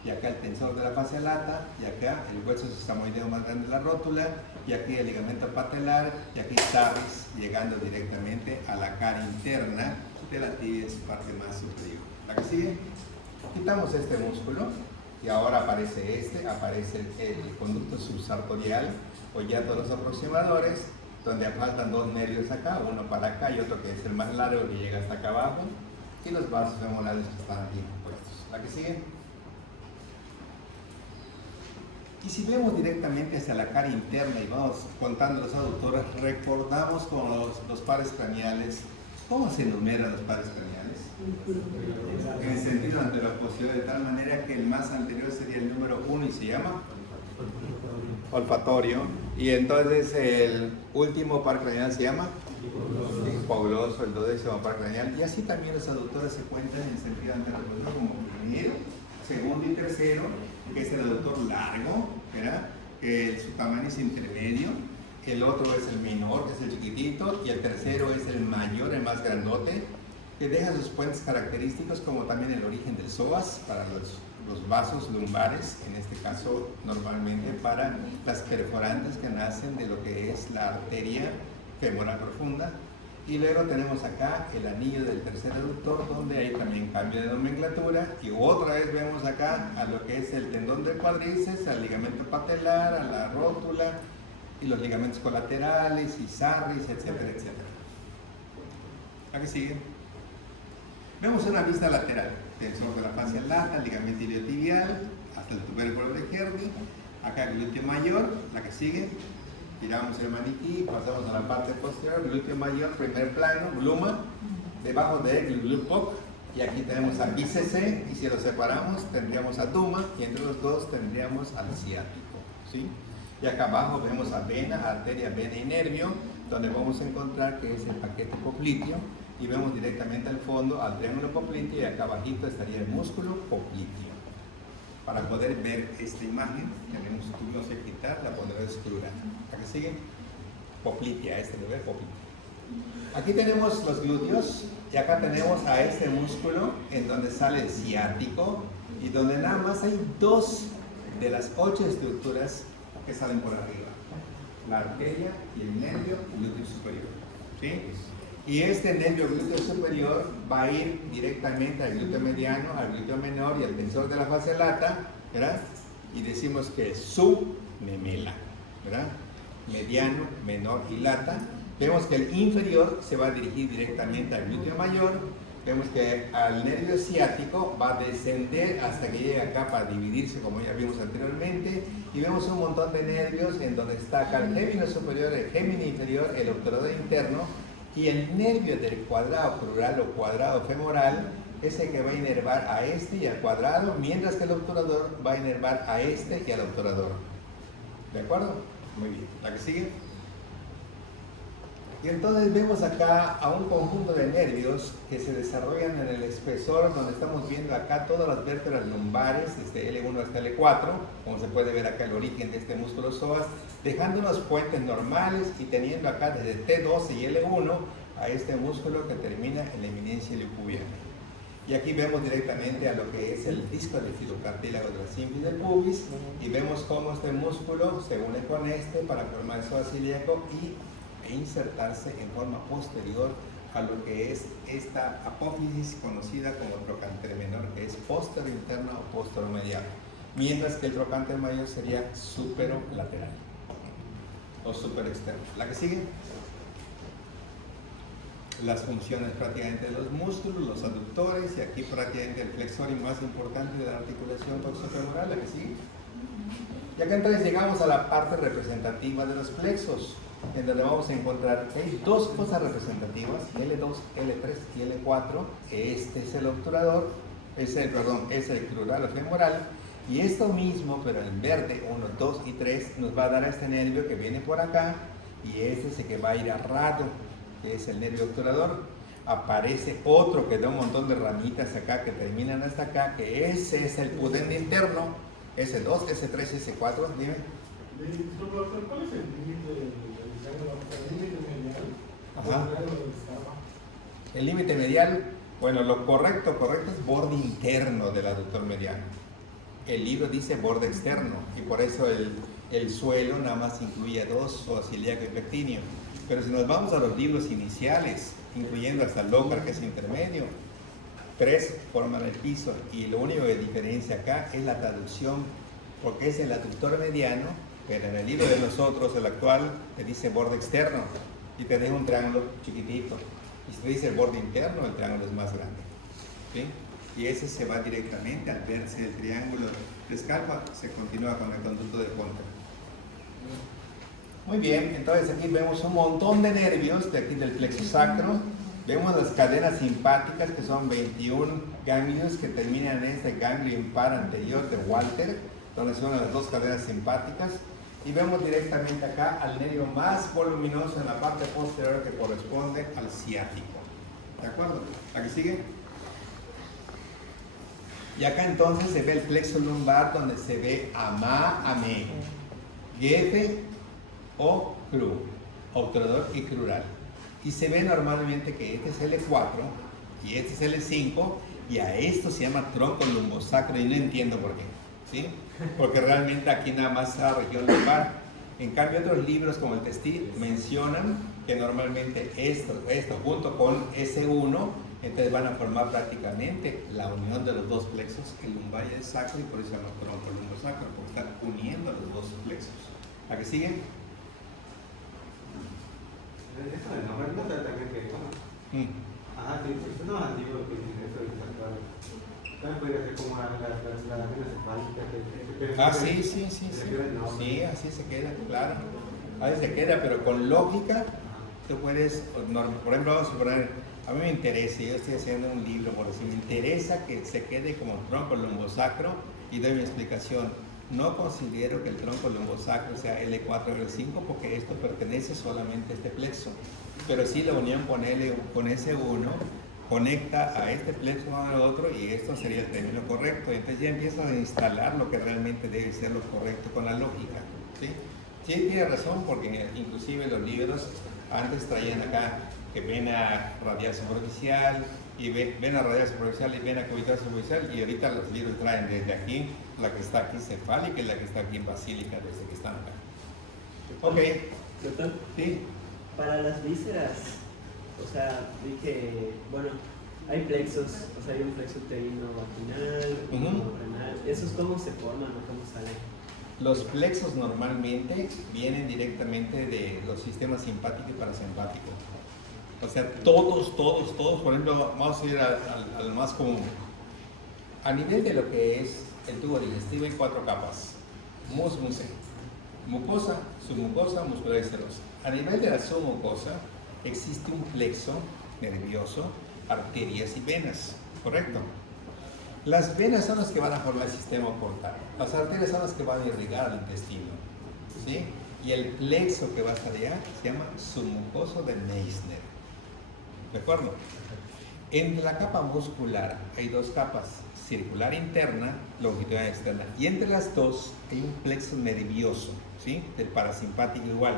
y acá el tensor de la fascia lata, y acá el hueso sesamoideo más grande de la rótula, y aquí el ligamento patelar, y aquí stapes, llegando directamente a la cara interna de la tibia en su parte más superior. ¿La que sigue? Quitamos este músculo, y ahora aparece el conducto subsartorial, o ya todos los aproximadores, donde faltan dos nervios acá, uno para acá y otro que es el más largo que llega hasta acá abajo, y los vasos femorales que están bien puestos. ¿La que sigue? Y si vemos directamente hacia la cara interna y vamos contando los aductores, recordamos con los pares craneales. ¿Cómo se enumeran los pares craneales? En el sentido anteroposterior, de tal manera que el más anterior sería el número 1 y se llama olfatorio. Y entonces el último par craneal se llama hipogloso, el 12º par craneal. Y así también los aductores se cuentan en el sentido anteroposterior como primero, segundo y tercero, que es el aductor largo, ¿verdad? Su tamaño es intermedio, el otro es el menor, que es el chiquitito, y el tercero es el mayor, el más grandote, que deja sus puentes característicos, como también el origen del psoas para los vasos lumbares, en este caso normalmente para las perforantes que nacen de lo que es la arteria femoral profunda. Y luego tenemos acá el anillo del tercer aductor, donde hay también cambio de nomenclatura, y otra vez vemos acá a lo que es el tendón del cuádriceps, al ligamento patelar, a la rótula, y los ligamentos colaterales, y sarris, etcétera, etcétera. ¿A qué sigue? Vemos una vista lateral, tensor de la fascia lata, ligamento iliotibial, hasta el tubérculo de Kerdi, acá el glúteo mayor, la que sigue. Tiramos el maniquí, pasamos a la parte posterior, glúteo mayor, primer plano, gluma, debajo de él el glupoc, y aquí tenemos a bíceps, y si lo separamos tendríamos a duma, y entre los dos tendríamos al ciático, ¿sí? Y acá abajo vemos a vena, arteria, vena y nervio, donde vamos a encontrar que es el paquete popliteo, y vemos directamente al fondo al triángulo popliteo, y acá abajito estaría el músculo popliteo. Para poder ver esta imagen, tuvimos que quitar la ponderosa. ¿A qué sigue? Poplitea, este lo ve, poplitea. Aquí tenemos los glúteos, y acá tenemos a este músculo en donde sale el ciático, y donde nada más hay 2 de las 8 estructuras que salen por arriba: la arteria y el nervio glúteo superior, ¿sí? Y este nervio glúteo superior va a ir directamente al glúteo mediano, al glúteo menor y al tensor de la fascia lata, ¿verdad? Y decimos que es submemela, ¿verdad? Mediano, menor y lata. Vemos que el inferior se va a dirigir directamente al glúteo mayor. Vemos que al nervio ciático va a descender hasta que llegue acá para dividirse, como ya vimos anteriormente. Y vemos un montón de nervios en donde está acá el gémino superior, el gémino inferior, el obturador interno, y el nervio del cuadrado crural o cuadrado femoral es el que va a inervar a este y al cuadrado, mientras que el obturador va a inervar a este y al obturador. ¿De acuerdo? Muy bien. ¿La que sigue? Y entonces vemos acá a un conjunto de nervios que se desarrollan en el espesor, donde estamos viendo acá todas las vértebras lumbares, desde L1 hasta L4, como se puede ver acá el origen de este músculo psoas, dejando unos puentes normales y teniendo acá desde T12 y L1 a este músculo que termina en la eminencia iliopubiana. Y aquí vemos directamente a lo que es el disco del filocartílago de la sínfise del pubis, y vemos cómo este músculo se une con este para formar el psoas ilíaco e insertarse en forma posterior a lo que es esta apófisis conocida como trocánter menor, que es póstero interno o póstero medial, mientras que el trocánter mayor sería superolateral. o superexterno. ¿La que sigue? Las funciones prácticamente de los músculos, los aductores, y aquí prácticamente el flexor y más importante de la articulación toxofemoral. ¿La que sigue? Y acá entonces llegamos a la parte representativa de los plexos, en donde vamos a encontrar que hay dos cosas representativas, L2, L3 y L4. Este es el obturador, es el crural o femoral, y esto mismo, pero en verde, 1, 2 y 3, nos va a dar a este nervio que viene por acá, y este es el que va a ir agarrado, que es el nervio obturador. Aparece otro que da un montón de ramitas acá que terminan hasta acá, que ese es el pudende interno, S2, S3, S4, dime. ¿Cuál es el límite medial? Ajá. El límite medial, bueno, lo correcto es borde interno del aductor mediano. El libro dice borde externo, y por eso el suelo nada más incluye 2, o ciliaco y pectíneo. Pero si nos vamos a los libros iniciales, incluyendo hasta el lócar, que es intermedio, 3 forman el piso, y lo único que diferencia acá es la traducción, porque es el aductor mediano, pero en el libro de nosotros, el actual, te dice borde externo, y te deja un triángulo chiquitito. Y si te dice el borde interno, el triángulo es más grande. ¿Sí? Y ese se va directamente al verse el triángulo de Scalpa, se continúa con el conducto de Ponta. Muy bien, entonces aquí vemos un montón de nervios de aquí del plexo sacro. Vemos las cadenas simpáticas, que son 21 ganglios que terminan en este ganglio impar anterior de Walter, donde son las dos cadenas simpáticas. Y vemos directamente acá al nervio más voluminoso en la parte posterior, que corresponde al ciático. ¿De acuerdo? ¿La que sigue? Y acá entonces se ve el plexo lumbar, donde se ve ama, ame, gefe o cru, obturador y crural. Y se ve normalmente que este es L4 y este es L5, y a esto se llama tronco lumbosacro, y no entiendo por qué, ¿sí? Porque realmente aquí nada más está la región lumbar. En cambio, otros libros como el Testir mencionan que normalmente esto junto con S1, entonces van a formar prácticamente la unión de los dos plexos, el lumbar y el sacro, y por eso se llama tronco lumbosacro, porque están uniendo los dos plexos. ¿La que sigue? Eso de nombre no también que bueno. Ajá, sí, pues no es antiguo que eso es actual. También podría ser como la vena cefálica que Sí, así se queda, claro. Ahí se queda, pero con lógica, tú puedes, por ejemplo, vamos a suponer, a mí me interesa, yo estoy haciendo un libro, por decir, me interesa que se quede como tronco lumbosacro, y doy mi explicación. No considero que el tronco lumbosacro sea L4 o L5, porque esto pertenece solamente a este plexo. Pero sí, la unión con S1 conecta a este plexo al otro, y esto sería el término correcto. Entonces ya empiezas a instalar lo que realmente debe ser lo correcto con la lógica. ¿Sí? Sí, tiene razón, porque inclusive los libros antes traían acá que vena radial superficial, y vena radial superficial y vena cubital superficial, y ahorita los libros traen desde aquí la que está aquí cefálica y la que está aquí basílica, desde que están acá. Ok. Doctor, Sí. para las vísceras, o sea, vi que, bueno, hay plexos, o sea, hay un plexo uterino vaginal, uno renal. ¿Esos cómo se forman o cómo salen? Los plexos normalmente vienen directamente de los sistemas simpático y parasimpático. O sea, todos, por ejemplo, vamos a ir al más común. A nivel de lo que es el tubo digestivo hay 4 capas. Mucosa, submucosa, muscular y serosa. A nivel de la submucosa existe un plexo nervioso, arterias y venas, ¿correcto? Las venas son las que van a formar el sistema portal. Las arterias son las que van a irrigar al intestino, ¿sí? Y el plexo que va hasta allá se llama submucoso de Meissner. ¿De acuerdo? Entre la capa muscular hay 2 capas, circular interna, longitudinal externa, y entre las dos hay un plexo nervioso, ¿sí? Del parasimpático igual,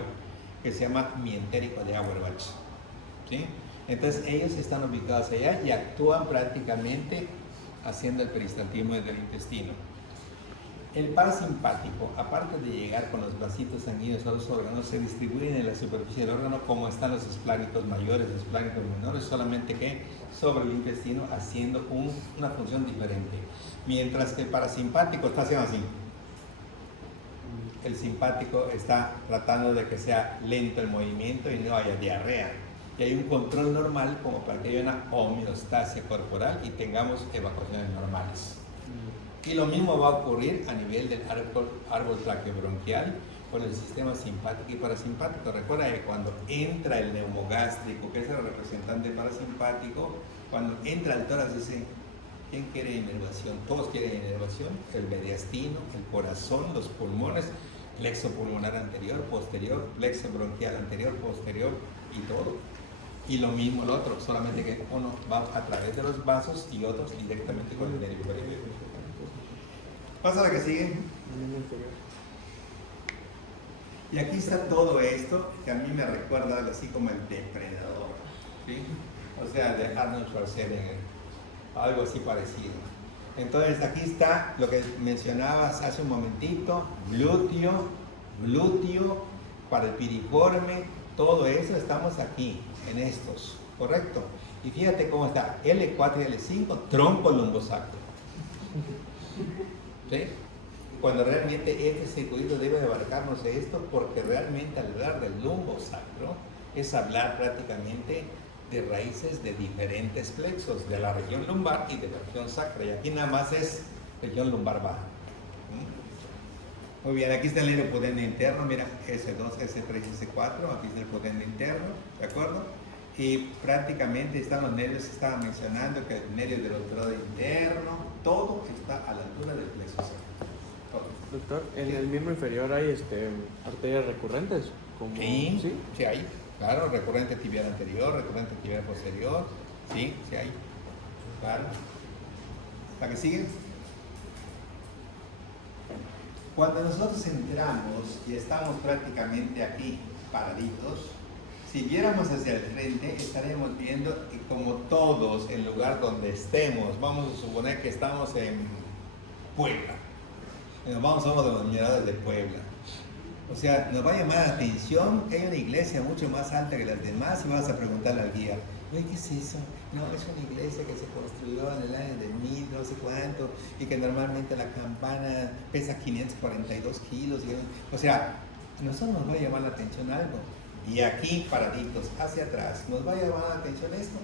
que se llama mientérico de Auerbach, ¿sí? Entonces ellos están ubicados allá y actúan prácticamente haciendo el peristaltismo del intestino. El parasimpático, aparte de llegar con los vasitos sanguíneos a los órganos, se distribuyen en la superficie del órgano como están los espláncnicos mayores, los espláncnicos menores, solamente que sobre el intestino, haciendo una función diferente. Mientras que el parasimpático está haciendo así. el simpático está tratando de que sea lento el movimiento y no haya diarrea. Y hay un control normal como para que haya una homeostasia corporal y tengamos evacuaciones normales. Y lo mismo va a ocurrir a nivel del árbol traqueobronquial con el sistema simpático y parasimpático. Recuerda que cuando entra el neumogástrico, que es el representante parasimpático, cuando entra el tórax dice, ¿quién quiere inervación? Todos quieren inervación, el mediastino, el corazón, los pulmones, plexo pulmonar anterior, posterior, plexo bronquial anterior, posterior y todo. Y lo mismo el otro, solamente que uno va a través de los vasos y otros directamente con el nervio periférico. Pasa a la que sigue. Y aquí está todo esto que a mí me recuerda algo así como el depredador, ¿sí? O sea, de Arnold Schwarzenegger, algo así parecido. Entonces aquí está lo que mencionabas hace un momentito, glúteo, para el piriforme, todo eso estamos aquí, en estos, ¿correcto? Y fíjate cómo está L4 y L5, tronco lumbosacro. ¿Sí? Cuando realmente este circuito debe de abarcarnos esto, porque realmente al hablar del lumbosacro es hablar prácticamente de raíces de diferentes plexos, de la región lumbar y de la región sacra. Y aquí nada más es región lumbar baja. Muy bien, aquí está el nervio pudendo interno, mira, S2, S3, S4, aquí está el pudendo interno, ¿de acuerdo? Y prácticamente están los nervios que estaba mencionando, que el nervio del obturador interno, todo está a la altura del plexo sacro. Doctor, en el miembro inferior hay arterias recurrentes, como Sí, sí hay, claro, recurrente tibial anterior, recurrente tibial posterior, sí hay, claro. ¿La que sigue? Cuando nosotros entramos y estamos prácticamente aquí, paraditos, si viéramos hacia el frente, estaríamos viendo que como todos, el lugar donde estemos, vamos a suponer que estamos en Puebla, nos vamos a uno de los miradores de Puebla. O sea, nos va a llamar la atención que hay una iglesia mucho más alta que las demás y vas a preguntarle al guía, oye, ¿qué es eso? No, es una iglesia que se construyó en el año de 1000, no sé cuánto, y que normalmente la campana pesa 542 kilos. O sea, a nosotros nos va a llamar la atención algo. Y aquí, paraditos, hacia atrás, ¿nos va a llamar la atención esto?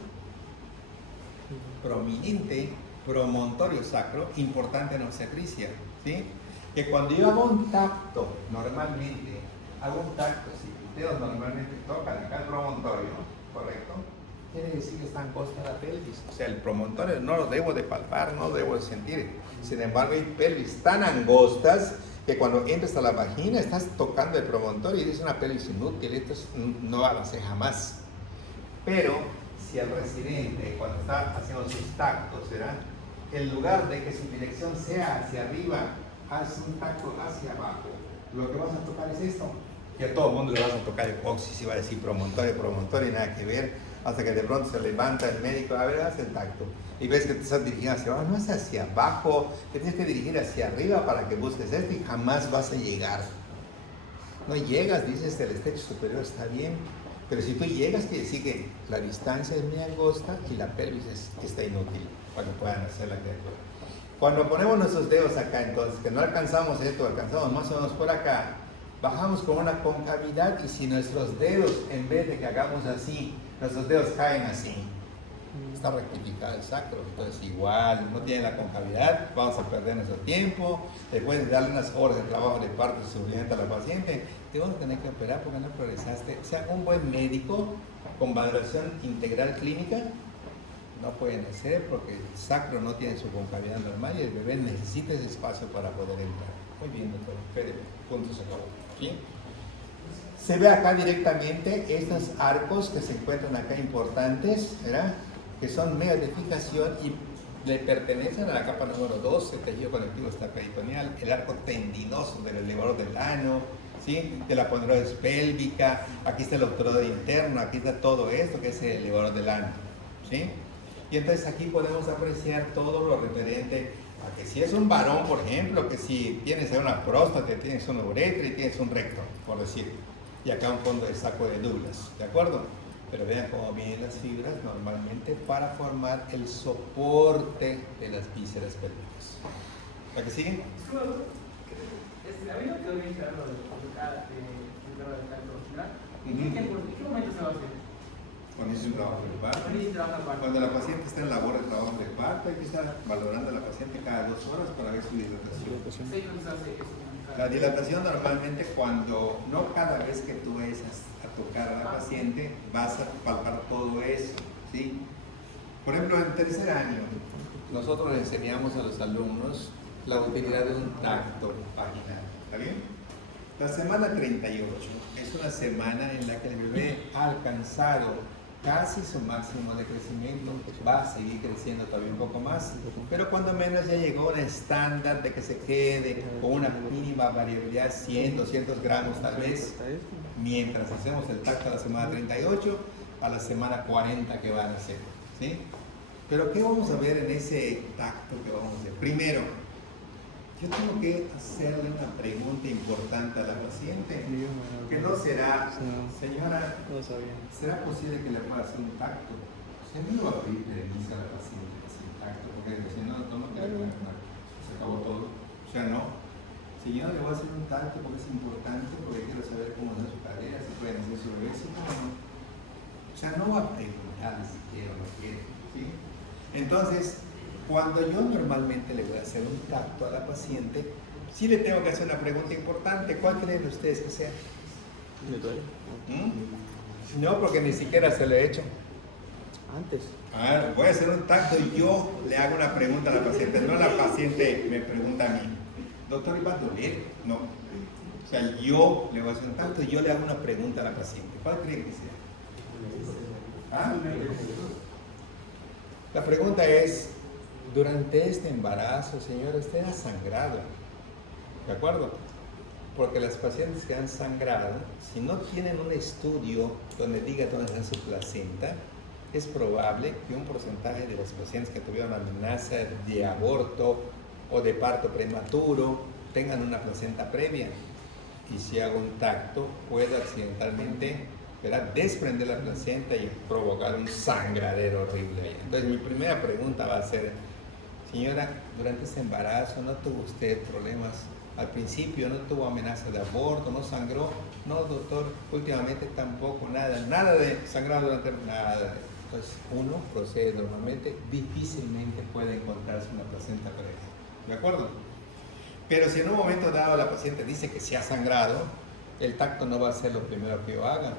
Prominente promontorio sacro, importante en obstetricia, ¿sí? Que cuando yo hago un tacto, normalmente, hago un tacto, si los dedos normalmente tocan acá el promontorio, ¿correcto? Quiere decir que está angosta la pelvis. O sea, el promontorio no lo debo de palpar, no lo debo de sentir. Sin embargo, hay pelvis tan angostas que cuando entras a la vagina estás tocando el promontorio y dices una pelvis inútil, esto no va a hacer jamás. Pero si el residente, cuando está haciendo sus tactos, ¿verdad? En lugar de que su dirección sea hacia arriba, hace un tacto hacia abajo, lo que vas a tocar es esto. Y a todo el mundo le vas a tocar hipóxis y va a decir promontorio y nada que ver, hasta que de pronto se levanta el médico, a ver, haz el tacto. Y ves que te estás dirigiendo hacia abajo, no es hacia abajo, te tienes que dirigir hacia arriba para que busques esto y jamás vas a llegar. No llegas, dices, el estrecho superior está bien, pero si tú llegas, quiere decir que la distancia es muy angosta y la pelvis está inútil para que puedan hacer la criatura. Cuando ponemos nuestros dedos acá, entonces, que no alcanzamos esto, alcanzamos más o menos por acá, bajamos con una concavidad y si nuestros dedos, en vez de que hagamos así, nuestros dedos caen así, está rectificado el sacro. Entonces igual, no tiene la concavidad, vamos a perder nuestro tiempo, después de darle unas horas de trabajo de parto suficiente a la paciente, te vas a tener que operar porque no progresaste. O sea, un buen médico con valoración integral clínica no pueden hacer porque el sacro no tiene su concavidad normal y el bebé necesita ese espacio para poder entrar. Muy bien, doctor, espéreme, punto se acabó. ¿Bien? Se ve acá directamente estos arcos que se encuentran acá importantes, ¿verdad? Que son medios de fijación y le pertenecen a la capa número 2, el tejido conectivo peritoneal, el arco tendinoso del elevador del ano, ¿sí? De la aponeurosis pélvica, aquí está el obturador interno, aquí está todo esto que es el elevador del ano, ¿sí? Y entonces aquí podemos apreciar todo lo referente a que si es un varón, por ejemplo, que si tienes una próstata, tienes una uretra y tienes un recto, por decir, y acá un fondo de saco de Douglas, ¿de acuerdo? Pero vean cómo vienen las fibras normalmente para formar el soporte de las vísceras pélvicas. ¿La que sigue? A mí lo que secuencia, ¿no? De cada tacto vaginal. ¿En Ujú. qué momento se va a hacer? Cuando hice un trabajo de parto. Cuando inicia trabajo de parto. Cuando la paciente está en labor de trabajo de parto, hay que estar valorando a la paciente cada 2 horas para ver su dilatación. Sí, cuando se hace eso. La dilatación normalmente cuando, no cada vez que tú vayas a tocar a la paciente, vas a palpar todo eso, ¿sí? Por ejemplo, en tercer año, nosotros les enseñamos a los alumnos la utilidad de un tacto vaginal, ¿está bien? La semana 38 es una semana en la que el bebé ha alcanzado casi su máximo de crecimiento, va a seguir creciendo todavía un poco más, pero cuando menos ya llegó a un estándar de que se quede con una mínima variabilidad, 100, 200 gramos tal vez, mientras hacemos el tacto a la semana 38 a la semana 40 que van a hacer, ¿sí? Pero ¿qué vamos a ver en ese tacto que vamos a hacer? Primero, yo tengo que hacerle una pregunta importante a la paciente, que no será, señora, No sabía. ¿será posible que le pueda hacer un tacto? Usted no lo va a abrir de inicio a la paciente sin tacto, porque si no, se acabó todo. O sea, no. Señora, le voy a hacer un tacto porque es importante, porque quiero saber cómo es su cadera, si pueden hacer su bebé, si no. O sea, no va a preguntar si quiere o no quiere, ¿sí? Entonces, cuando yo normalmente le voy a hacer un tacto a la paciente, sí le tengo que hacer una pregunta importante. ¿Cuál creen ustedes que sea? ¿Mm? No, porque ni siquiera se lo he hecho. Antes. Voy a hacer un tacto y yo le hago una pregunta a la paciente, no la paciente me pregunta a mí. Doctor, ¿iba a doler? No. O sea, yo le voy a hacer un tacto y yo le hago una pregunta a la paciente. ¿Cuál creen que sea? ¿Ah? La pregunta es, durante este embarazo, señora, usted ha sangrado, ¿de acuerdo? Porque las pacientes que han sangrado, si no tienen un estudio donde diga dónde está su placenta, es probable que un porcentaje de las pacientes que tuvieron amenaza de aborto o de parto prematuro tengan una placenta previa. Y si hago un tacto, puedo accidentalmente, ¿verdad?, desprender la placenta y provocar un sangradero horrible ahí. Entonces, mi primera pregunta va a ser, señora, durante este embarazo, ¿no tuvo usted problemas? Al principio no tuvo amenaza de aborto, no sangró. No, doctor, últimamente tampoco, nada de sangrado durante nada. Entonces, uno procede normalmente, difícilmente puede encontrarse una placenta previa. ¿De acuerdo? Pero si en un momento dado la paciente dice que se ha sangrado, el tacto no va a ser lo primero que yo haga.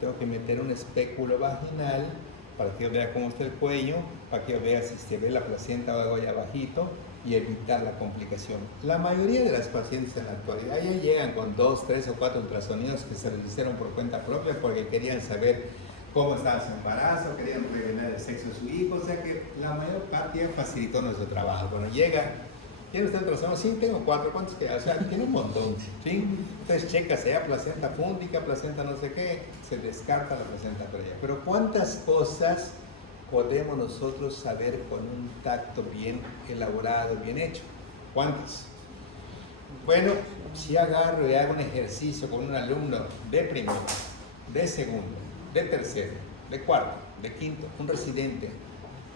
Tengo que meter un espéculo vaginal para que yo vea cómo está el cuello, para que yo vea si se ve la placenta o algo allá abajito y evitar la complicación. La mayoría de las pacientes en la actualidad ya llegan con 2, 3 o 4 ultrasonidos que se les hicieron por cuenta propia porque querían saber cómo estaba su embarazo, querían revelar el sexo de su hijo, o sea que la mayor parte ya facilitó nuestro trabajo. Cuando llega, ¿tiene usted ultrasonido? Sí, tengo 4, ¿cuántos queda? O sea, tiene un montón, ¿sí? Entonces checa, sea placenta fúndica, placenta no sé qué, se descarta la placenta previa. Pero ¿cuántas cosas podemos nosotros saber con un tacto bien elaborado, bien hecho? ¿Cuántas? Bueno, si agarro y hago un ejercicio con un alumno de primero, de segundo, de tercero, de cuarto, de quinto, un residente,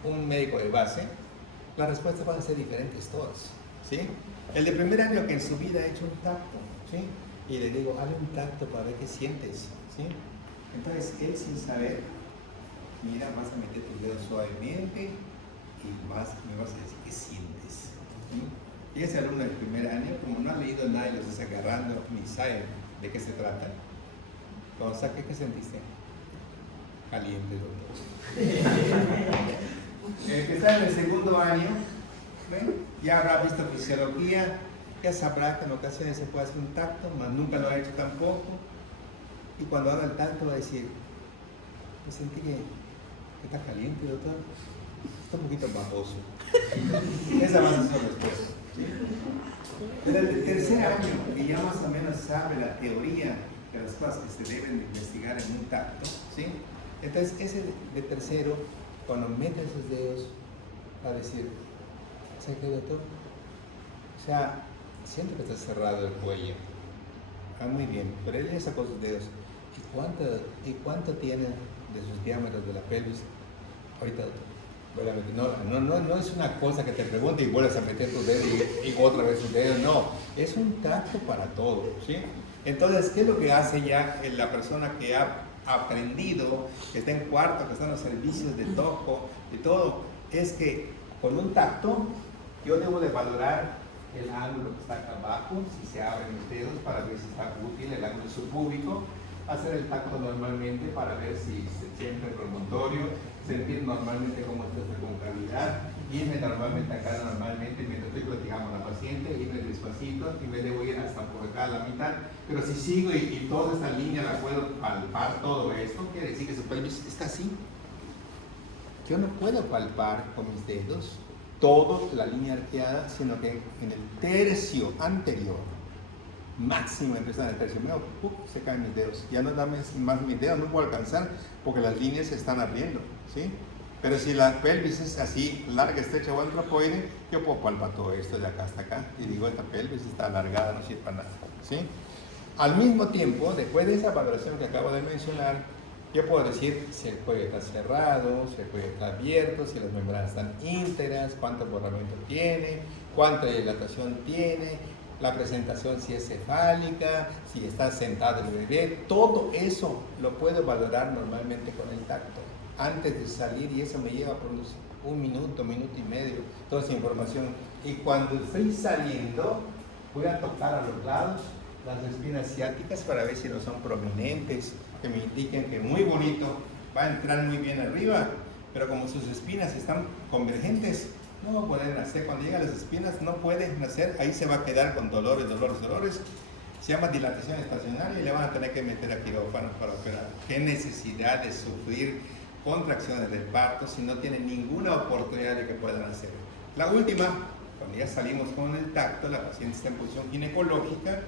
un médico de base, las respuestas van a ser diferentes todas, ¿sí? El de primer año que en su vida ha hecho un tacto, ¿sí? Y le digo, hazle un tacto para ver qué sientes, ¿sí? Entonces, él sin saber, mira, vas a meter tus dedos suavemente y me vas a decir qué sientes, ¿sí? Y ese alumno del primer año, como no ha leído nada y los está agarrando, ni sabe de qué se trata, cuando saque, ¿qué sentiste? Caliente, doctor. El que está en el segundo año, ¿ven?, ya habrá visto fisiología, ya sabrá que en ocasiones se puede hacer un tacto, mas nunca lo ha hecho tampoco. Y cuando haga el tacto va a decir, pues sentí que está caliente, doctor, está un poquito baboso. Esa va a ser su respuesta. En el tercer año, que ya más o menos sabe la teoría de las cosas que se deben investigar en un tacto, ¿sí? Entonces, ese de tercero, cuando mete esos dedos, va a decir, ¿sabe qué, doctor? O sea, siento que está cerrado el cuello. Ah, muy bien, pero él ya sacó sus dedos. ¿Y cuánto tiene de sus diámetros de la pelvis? Ahorita, doctor. No es una cosa que te pregunte y vuelves a meter tu dedo y otra vez tu dedo, no, es un tacto para todo, ¿sí? Entonces, ¿qué es lo que hace ya la persona que ha aprendido, que está en cuarto, que está en los servicios de toco, de todo? Es que con un tacto yo debo de valorar el ángulo que está acá abajo, si se abren los dedos para ver si está útil el ángulo subpúbico, hacer el tacto normalmente para ver si se siente el promontorio, sentir normalmente cómo está esta concavidad, irme normalmente acá normalmente mientras estoy platicando a la paciente, irme despacito y me debo ir hasta por acá a la mitad, pero si sigo y toda esta línea la puedo palpar, todo esto quiere decir que su pelvis está así. Yo no puedo palpar con mis dedos toda la línea arqueada, sino que en el tercio anterior, máximo empezando en el tercio medio, se caen mis dedos. Ya no dame más mis dedos, no puedo alcanzar porque las líneas se están abriendo, ¿sí? Pero si la pelvis es así, larga, estrecha o antropoide, yo puedo palpar todo esto de acá hasta acá y digo, esta pelvis está alargada, no sirve para nada, ¿sí? Al mismo tiempo, después de esa valoración que acabo de mencionar, yo puedo decir si el cuello está cerrado, si el cuello está abierto, si las membranas están íntegras, cuánto borramiento tiene, cuánta dilatación tiene, la presentación si es cefálica, si está sentado el bebé, todo eso lo puedo valorar normalmente con el tacto antes de salir y eso me lleva por un minuto, minuto y medio, toda esa información. Y cuando estoy saliendo, voy a tocar a los lados las espinas ciáticas para ver si no son prominentes, que me indiquen que muy bonito, va a entrar muy bien arriba, pero como sus espinas están convergentes, no va a poder nacer. Cuando llegan las espinas no puede nacer, ahí se va a quedar con dolores. Se llama dilatación estacionaria y le van a tener que meter a quirófano para operar. ¿Qué necesidad de sufrir contracciones del parto si no tiene ninguna oportunidad de que pueda nacer? La última, cuando ya salimos con el tacto, la paciente está en posición ginecológica,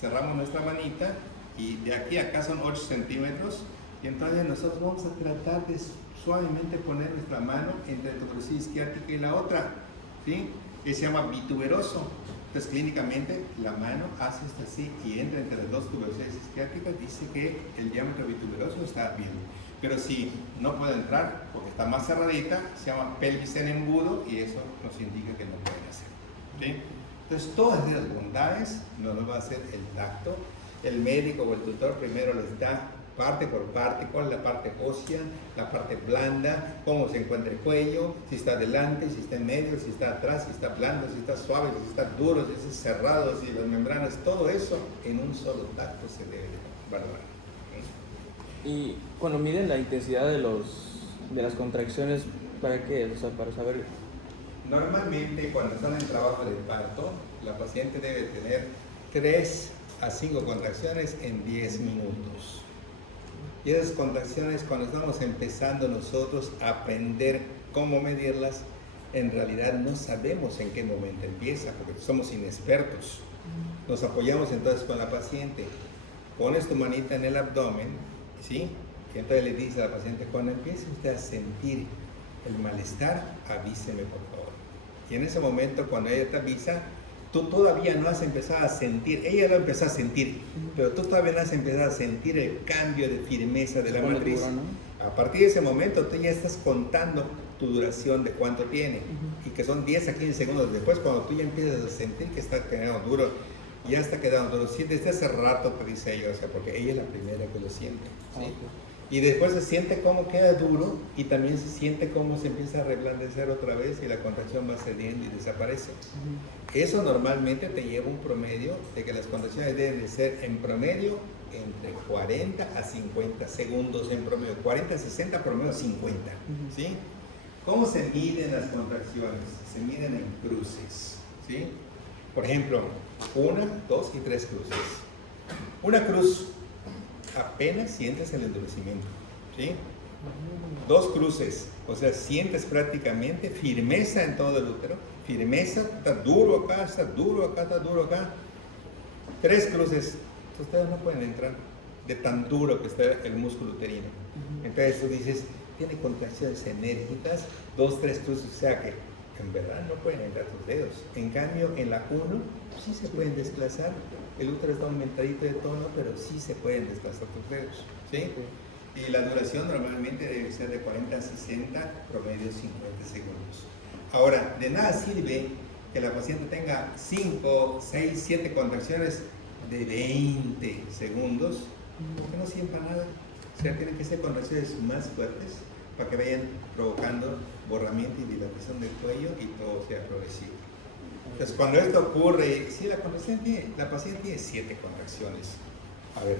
cerramos nuestra manita y de aquí a acá son 8 centímetros y entonces nosotros vamos a tratar de suavemente poner nuestra mano entre la tuberosidad isquiática y la otra, ¿sí? Que se llama bituberoso. Entonces clínicamente la mano hace esto así y entra entre las dos tuberosidades isquiáticas, dice que el diámetro bituberoso está bien. Pero si no puede entrar porque está más cerradita, se llama pelvis en embudo y eso nos indica que no puede hacer, ¿sí? Entonces todas esas bondades nos lo va a hacer el tacto. El médico o el tutor primero les da parte por parte, cuál es la parte ósea, la parte blanda, cómo se encuentra el cuello, si está adelante, si está en medio, si está atrás, si está blando, si está suave, si está duro, si está cerrado, si las membranas, todo eso en un solo tacto se debe valorar. Y cuando miden la intensidad de las contracciones, ¿para qué? O sea, para saber. Normalmente cuando están en trabajo de parto, la paciente debe tener 3 a 5 contracciones en 10 minutos. Y esas contracciones, cuando estamos empezando nosotros a aprender cómo medirlas, en realidad no sabemos en qué momento empieza, porque somos inexpertos. Nos apoyamos entonces con la paciente. Pones tu manita en el abdomen, ¿sí? Y entonces le dices a la paciente, cuando empiece usted a sentir el malestar, avíseme por favor. Y en ese momento, cuando ella te avisa, tú todavía no has empezado a sentir, ella lo empezó a sentir, pero tú todavía no has empezado a sentir el cambio de firmeza de la matriz. A partir de ese momento tú ya estás contando tu duración de cuánto tiene y que son 10 a 15 segundos después, cuando tú ya empiezas a sentir que está quedando duro, ya está quedando duro. Sí, desde hace rato te dice ella, o sea, porque ella es la primera que lo siente, ¿sí? Y después se siente cómo queda duro y también se siente cómo se empieza a reblandecer otra vez y la contracción va cediendo y desaparece. Eso normalmente te lleva un promedio de que las contracciones deben de ser en promedio entre 40 a 50 segundos en promedio, 40 a 60, promedio 50, ¿sí? ¿Cómo se miden las contracciones? Se miden en cruces, ¿sí? Por ejemplo, 1, 2 y 3 cruces. Una cruz, apenas sientes el endurecimiento, ¿sí? 2 cruces, o sea, sientes prácticamente firmeza en todo el útero, firmeza, está duro acá, está duro acá, está duro acá. 3 cruces, ustedes no pueden entrar de tan duro que está el músculo uterino. Entonces tú dices, tiene contracciones enérgicas, 2, 3 cruces, o sea que en verdad no pueden entrar tus dedos. En cambio, en la 1 sí se pueden desplazar. El útero está aumentadito de tono, pero sí se pueden desplazar tus dedos, ¿sí? Y la duración normalmente debe ser de 40 a 60, promedio 50 segundos. Ahora, de nada sirve que la paciente tenga 5, 6, 7 contracciones de 20 segundos, porque no sirve para nada. O sea, tienen que ser contracciones más fuertes para que vayan provocando borramiento y dilatación del cuello y todo sea progresivo. Entonces, cuando esto ocurre, si la paciente tiene 7 contracciones, a ver,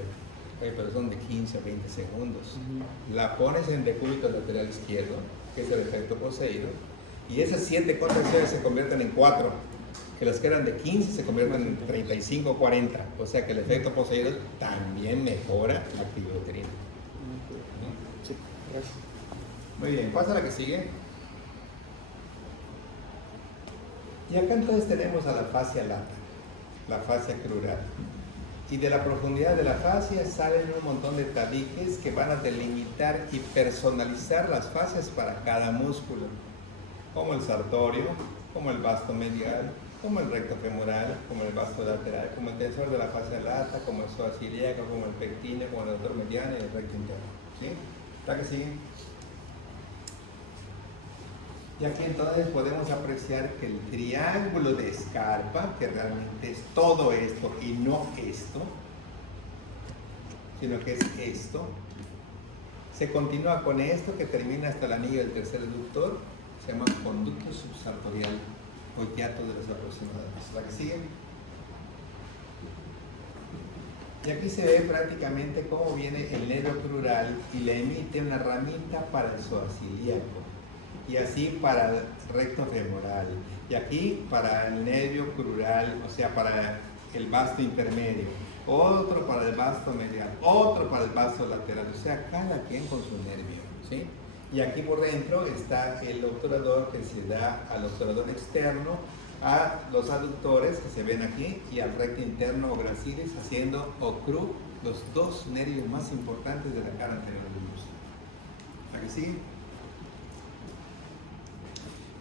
pero son de 15 a 20 segundos, la pones en decúbito lateral izquierdo, que es el efecto poseído, y esas 7 contracciones se convierten en 4, que las que eran de 15 se convierten en 35 o 40, o sea que el efecto poseído también mejora la actividad uterina. Sí, gracias. Muy bien, pasa a la que sigue. Y acá entonces tenemos a la fascia lata, la fascia crural. Y de la profundidad de la fascia salen un montón de tabiques que van a delimitar y personalizar las fascias para cada músculo, como el sartorio, como el vasto medial, como el recto femoral, como el vasto lateral, como el tensor de la fascia lata, como el psoas ilíaco, como el pectíneo, como el aductor mediano y el recto interno. ¿Sí? ¿Está que sigue? Y aquí entonces podemos apreciar que el triángulo de Scarpa, que realmente es todo esto y no esto, sino que es esto, se continúa con esto que termina hasta el anillo del tercer aductor, se llama conducto subsartorial o hiato de los aproximadores. ¿La que sigue? Y aquí se ve prácticamente cómo viene el nervio crural y le emite una ramita para el psoas ilíaco. Y así para el recto femoral, y aquí para el nervio crural, o sea, para el vasto intermedio, otro para el vasto medial, otro para el vasto lateral, o sea, cada quien con su nervio, ¿sí? Y aquí por dentro está el obturador que se da al obturador externo, a los aductores que se ven aquí, y al recto interno o gracilis, haciendo ocru, los dos nervios más importantes de la cara anterior del músculo. ¿Aquí sigue?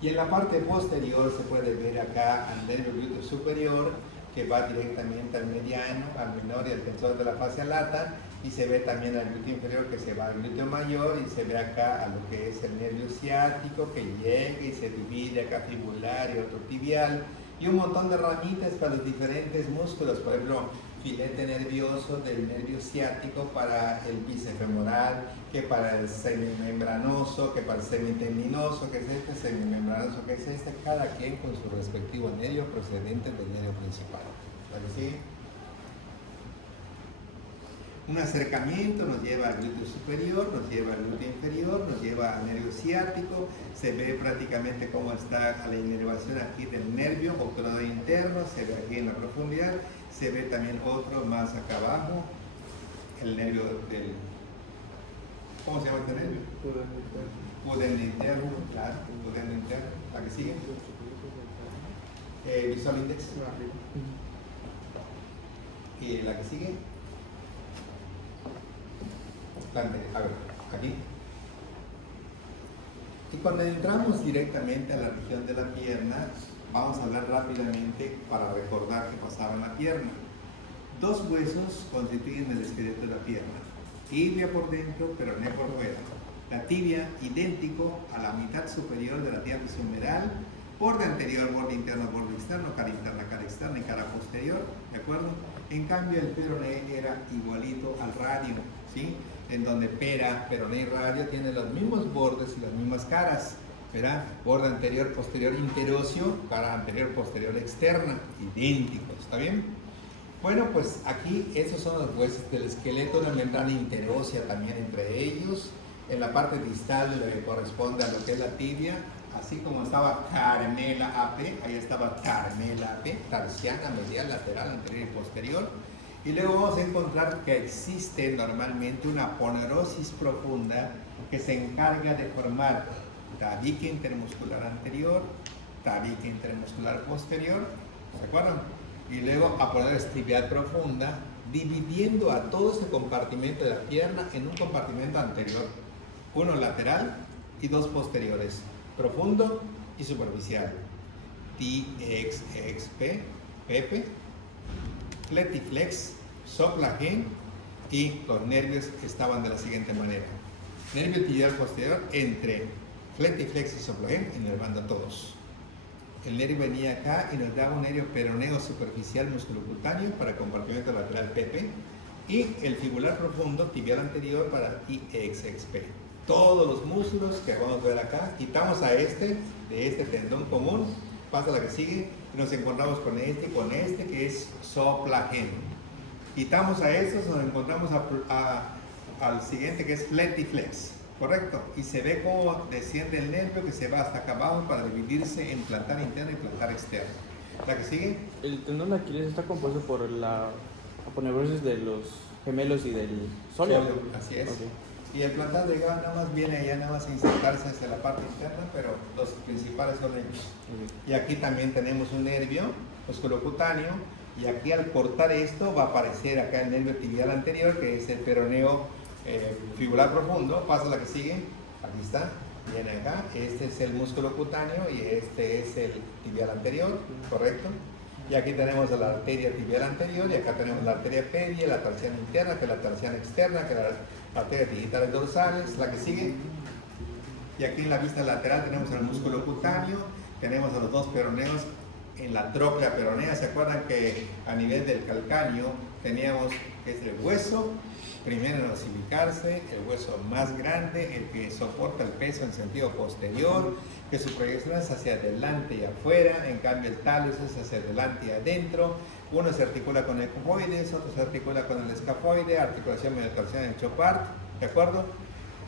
Y en la parte posterior se puede ver acá al nervio glúteo superior, que va directamente al mediano, al menor y al tensor de la fascia lata, y se ve también al glúteo inferior que se va al glúteo mayor, y se ve acá a lo que es el nervio ciático que llega y se divide acá fibular y otro tibial, y un montón de ramitas para los diferentes músculos, por ejemplo, filete nervioso del nervio ciático para el bíceps femoral, que para el semimembranoso, que para el semitendinoso, que es este, semimembranoso, que es este, cada quien con su respectivo nervio procedente del nervio principal. ¿Vale? ¿Sí? Un acercamiento nos lleva al glúteo superior, nos lleva al glúteo inferior, nos lleva al nervio ciático, se ve prácticamente cómo está la inervación aquí del nervio obturador interno, se ve aquí en la profundidad, se ve también otro más acá abajo, el nervio del... ¿Cómo se llama este nervio? Pudendo interno, claro, pudendo interno. ¿La que sigue? Visual index. ¿Y la que sigue? A ver, aquí. Y cuando entramos directamente a la región de la pierna, vamos a hablar rápidamente para recordar qué pasaba en la pierna. Dos huesos constituyen el esqueleto de la pierna. Tibia por dentro, peroné por fuera. La tibia idéntico a la mitad superior de la diáfisis humeral, borde anterior, borde interno, borde externo, cara interna, cara externa y cara posterior, ¿de acuerdo? En cambio el peroné era igualito al radio, ¿sí? En donde pera, peroné y radio tienen los mismos bordes y las mismas caras, ¿verdad? Borde anterior, posterior, interóseo, cara anterior, posterior, externa, idénticos, ¿está bien? Bueno, pues aquí esos son los huesos del esqueleto, una membrana interósea también entre ellos. En la parte distal le corresponde a lo que es la tibia, así como estaba carnela AP, ahí estaba carnela AP, tarsiana, medial, lateral, anterior y posterior. Y luego vamos a encontrar que existe normalmente una ponerosis profunda que se encarga de formar tabique intermuscular anterior, tabique intermuscular posterior, ¿se acuerdan? Y luego aponerosis tibial profunda, dividiendo a todo ese compartimento de la pierna en un compartimento anterior, uno lateral y dos posteriores, profundo y superficial. TXXP, Pepe, Fletiflex, Soplagen y los nervios estaban de la siguiente manera. Nervio tibial posterior entre fletiflex y soplogen, inervando a todos. El nervio venía acá y nos daba un nervio peroneo superficial musculocutáneo para compartimento lateral PP y el fibular profundo tibial anterior para IXXP. Todos los músculos que vamos a ver acá, quitamos a este de este tendón común, pasa a la que sigue y nos encontramos con este que es soplagen. Quitamos a estos, nos encontramos al siguiente que es fletiflex, correcto, y se ve cómo desciende el nervio que se va hasta acá abajo para dividirse en plantar interno y plantar externo. ¿La que sigue? El tendón de Aquiles está compuesto por la aponeurosis de los gemelos y del sóleo. Así es. Okay. Y el plantar delgado nada más viene allá, nada más a insertarse hacia la parte interna, pero los principales son ellos. Y aquí también tenemos un nervio musculocutáneo, y aquí al cortar esto va a aparecer acá el nervio tibial anterior, que es el peroneo fibular profundo. Pasa la que sigue, aquí está, viene acá, este es el músculo cutáneo y este es el tibial anterior, correcto. Y aquí tenemos la arteria tibial anterior y acá tenemos la arteria pedia, la tarsiana interna, que es la tarsiana externa, que es la arteria digitales dorsales, la que sigue. Y aquí en la vista lateral tenemos el músculo cutáneo, tenemos a los dos peroneos en la tróclea peronea. ¿Se acuerdan que a nivel del calcáneo teníamos que es el hueso primero en osificarse, el hueso más grande, el que soporta el peso en sentido posterior, que su proyección es hacia adelante y afuera, en cambio el talus es hacia adelante y adentro. Uno se articula con el cofoides, otro se articula con el escafoide, articulación metatarsiana en Chopard, ¿de acuerdo?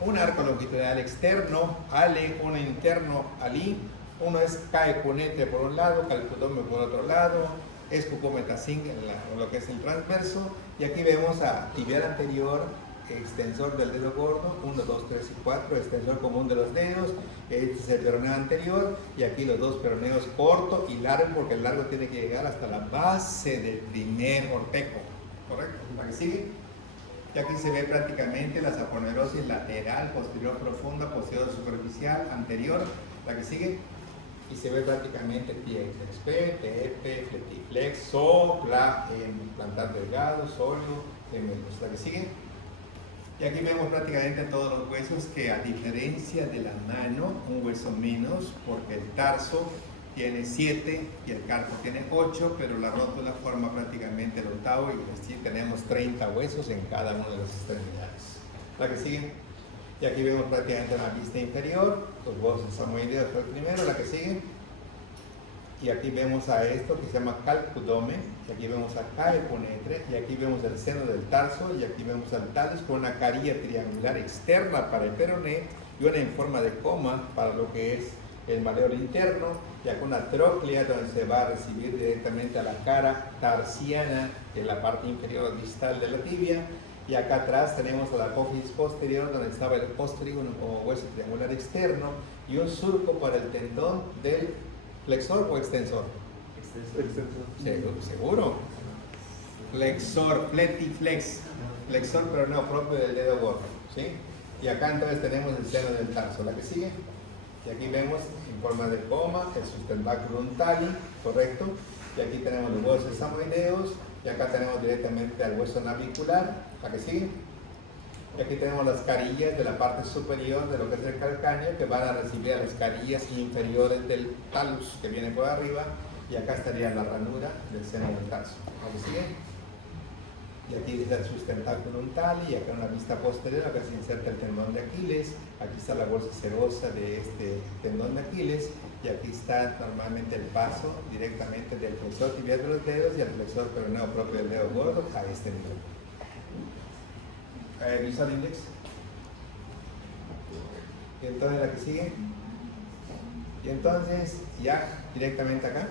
Un arco longitudinal externo, ale, uno interno, ali, uno es caepunete por un lado, calcudome por otro lado, es cucometacin en lo que es el transverso, y aquí vemos a tibial anterior, extensor del dedo gordo, 1, 2, 3 y 4, extensor común de los dedos, este es el peroneo anterior, y aquí los dos peroneos corto y largo, porque el largo tiene que llegar hasta la base del primer orteco, ¿correcto? ¿La que sigue? Y aquí se ve prácticamente la aponeurosis lateral, posterior profunda, posterior superficial, anterior, la que sigue, y se ve prácticamente TXP, TEP, fletiflex, sopla, plantar delgado, sóleo, gemelos, la que sigue. Y aquí vemos prácticamente todos los huesos que, a diferencia de la mano, un hueso menos, porque el tarso tiene 7 y el carpo tiene 8, pero la rótula forma prácticamente el octavo, y así tenemos 30 huesos en cada una de las extremidades. La que sigue. Y aquí vemos prácticamente la vista inferior, los huesos samoideos fue el primero, la que sigue. Y aquí vemos a esto que se llama calcudome, y aquí vemos a caeponetre, y aquí vemos el seno del tarso, y aquí vemos al talus con una carilla triangular externa para el peroné y una en forma de coma para lo que es el malleolo interno, y acá una tróclea donde se va a recibir directamente a la cara tarsiana en la parte inferior distal de la tibia. Y acá atrás tenemos a la apófisis posterior, donde estaba el postrígono como hueso triangular externo, y un surco para el tendón del flexor o extensor. Seguro. Flexor, fletiflex, flexor pero no propio del dedo gordo, ¿sí? Y acá entonces tenemos el seno del tarso, la que sigue. Y aquí vemos en forma de coma el sustentáculum tali, correcto. Y aquí tenemos los huesos samoideos. Y acá tenemos directamente al hueso navicular, la que sigue. Y aquí tenemos las carillas de la parte superior de lo que es el calcáneo, que van a recibir a las carillas inferiores del talus, que viene por arriba. Y acá estaría la ranura del seno del tarso, la que sigue. Y aquí está el sustentáculum tali, y acá en la vista posterior, acá se inserta el tendón de Aquiles. Aquí está la bolsa serosa de este tendón de Aquiles. Y aquí está normalmente el paso directamente del flexor tibial de los dedos y al flexor peroneo propio del dedo gordo a este nivel. Visual index. Y entonces la que sigue. Y entonces ya directamente acá.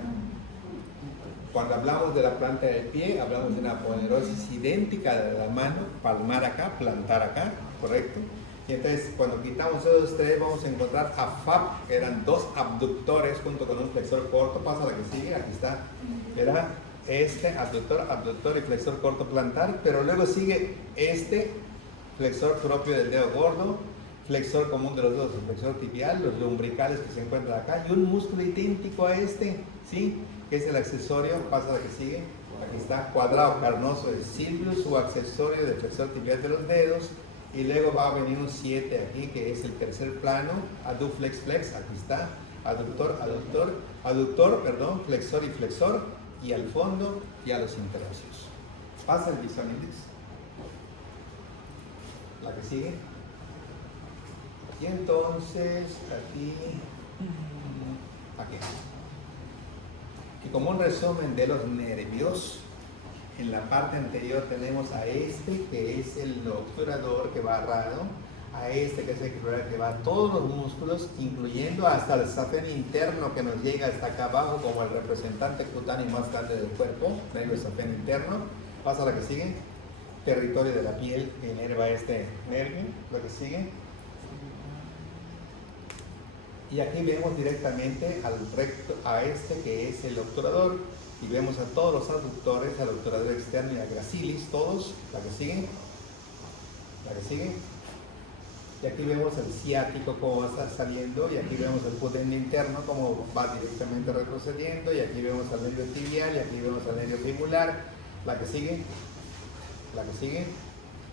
Cuando hablamos de la planta del pie, hablamos de una aponeurosis idéntica de la mano, palmar acá, plantar acá, ¿correcto? Y entonces cuando quitamos esos tres vamos a encontrar a FAP, que eran dos abductores junto con un flexor corto. Pasa la que sigue, aquí está, era este abductor y flexor corto plantar, pero luego sigue este flexor propio del dedo gordo, flexor común de los dos, el flexor tibial, los lumbricales que se encuentran acá, y un músculo idéntico a este, ¿sí? Que es el accesorio. Pasa la que sigue, Aquí está, cuadrado carnoso de silvio, su accesorio de flexor tibial de los dedos. Y luego va a venir un 7 aquí, que es el tercer plano, adducflex flex, aquí está, aductor, flexor y flexor, y al fondo y a los interocios. Pasa el visual index. La que sigue. Y entonces, aquí. Y como un resumen de los nervios, en la parte anterior tenemos a este, que es el obturador que va agarrado, a este, que es el que va a todos los músculos, incluyendo hasta el safén interno que nos llega hasta acá abajo, como el representante cutáneo más grande del cuerpo, nervio safén interno. Pasa a la que sigue, territorio de la piel, que inerva este nervio, lo que sigue. Y aquí vemos directamente al recto, a este que es el obturador, y vemos a todos los aductores, al obturador externo y a gracilis, todos. La que sigue, la que sigue. Y aquí vemos el ciático cómo va a estar saliendo, y aquí vemos el pudendo interno cómo va directamente retrocediendo, y aquí vemos al nervio tibial, y aquí vemos al nervio fibular. La que sigue, la que sigue.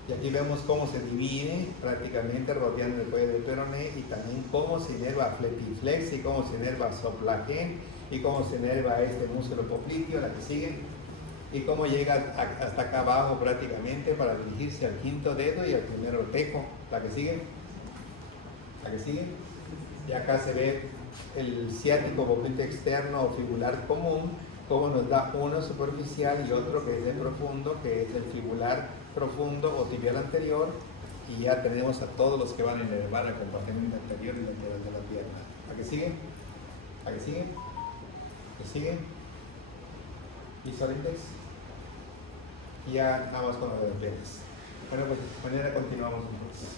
Y aquí vemos cómo se divide prácticamente rodeando el cuello del peroné, y también cómo se inerva fletiflex, y cómo se inerva soplaquén, y cómo se inerva este músculo popliteo, la que sigue, y cómo llega hasta acá abajo prácticamente para dirigirse al quinto dedo y al primer ortejo. La que sigue, la que sigue. Y acá se ve el ciático popliteo externo o fibular común, cómo nos da uno superficial y otro que es el profundo, que es el fibular profundo o tibial anterior, y ya tenemos a todos los que van a inervar el compartimento anterior y lateral de la pierna. ¿A que sigue? ¿A que sigue? ¿A que sigue? Visual index. Y ya nada más con los piernas. Bueno, pues de manera continuamos entonces.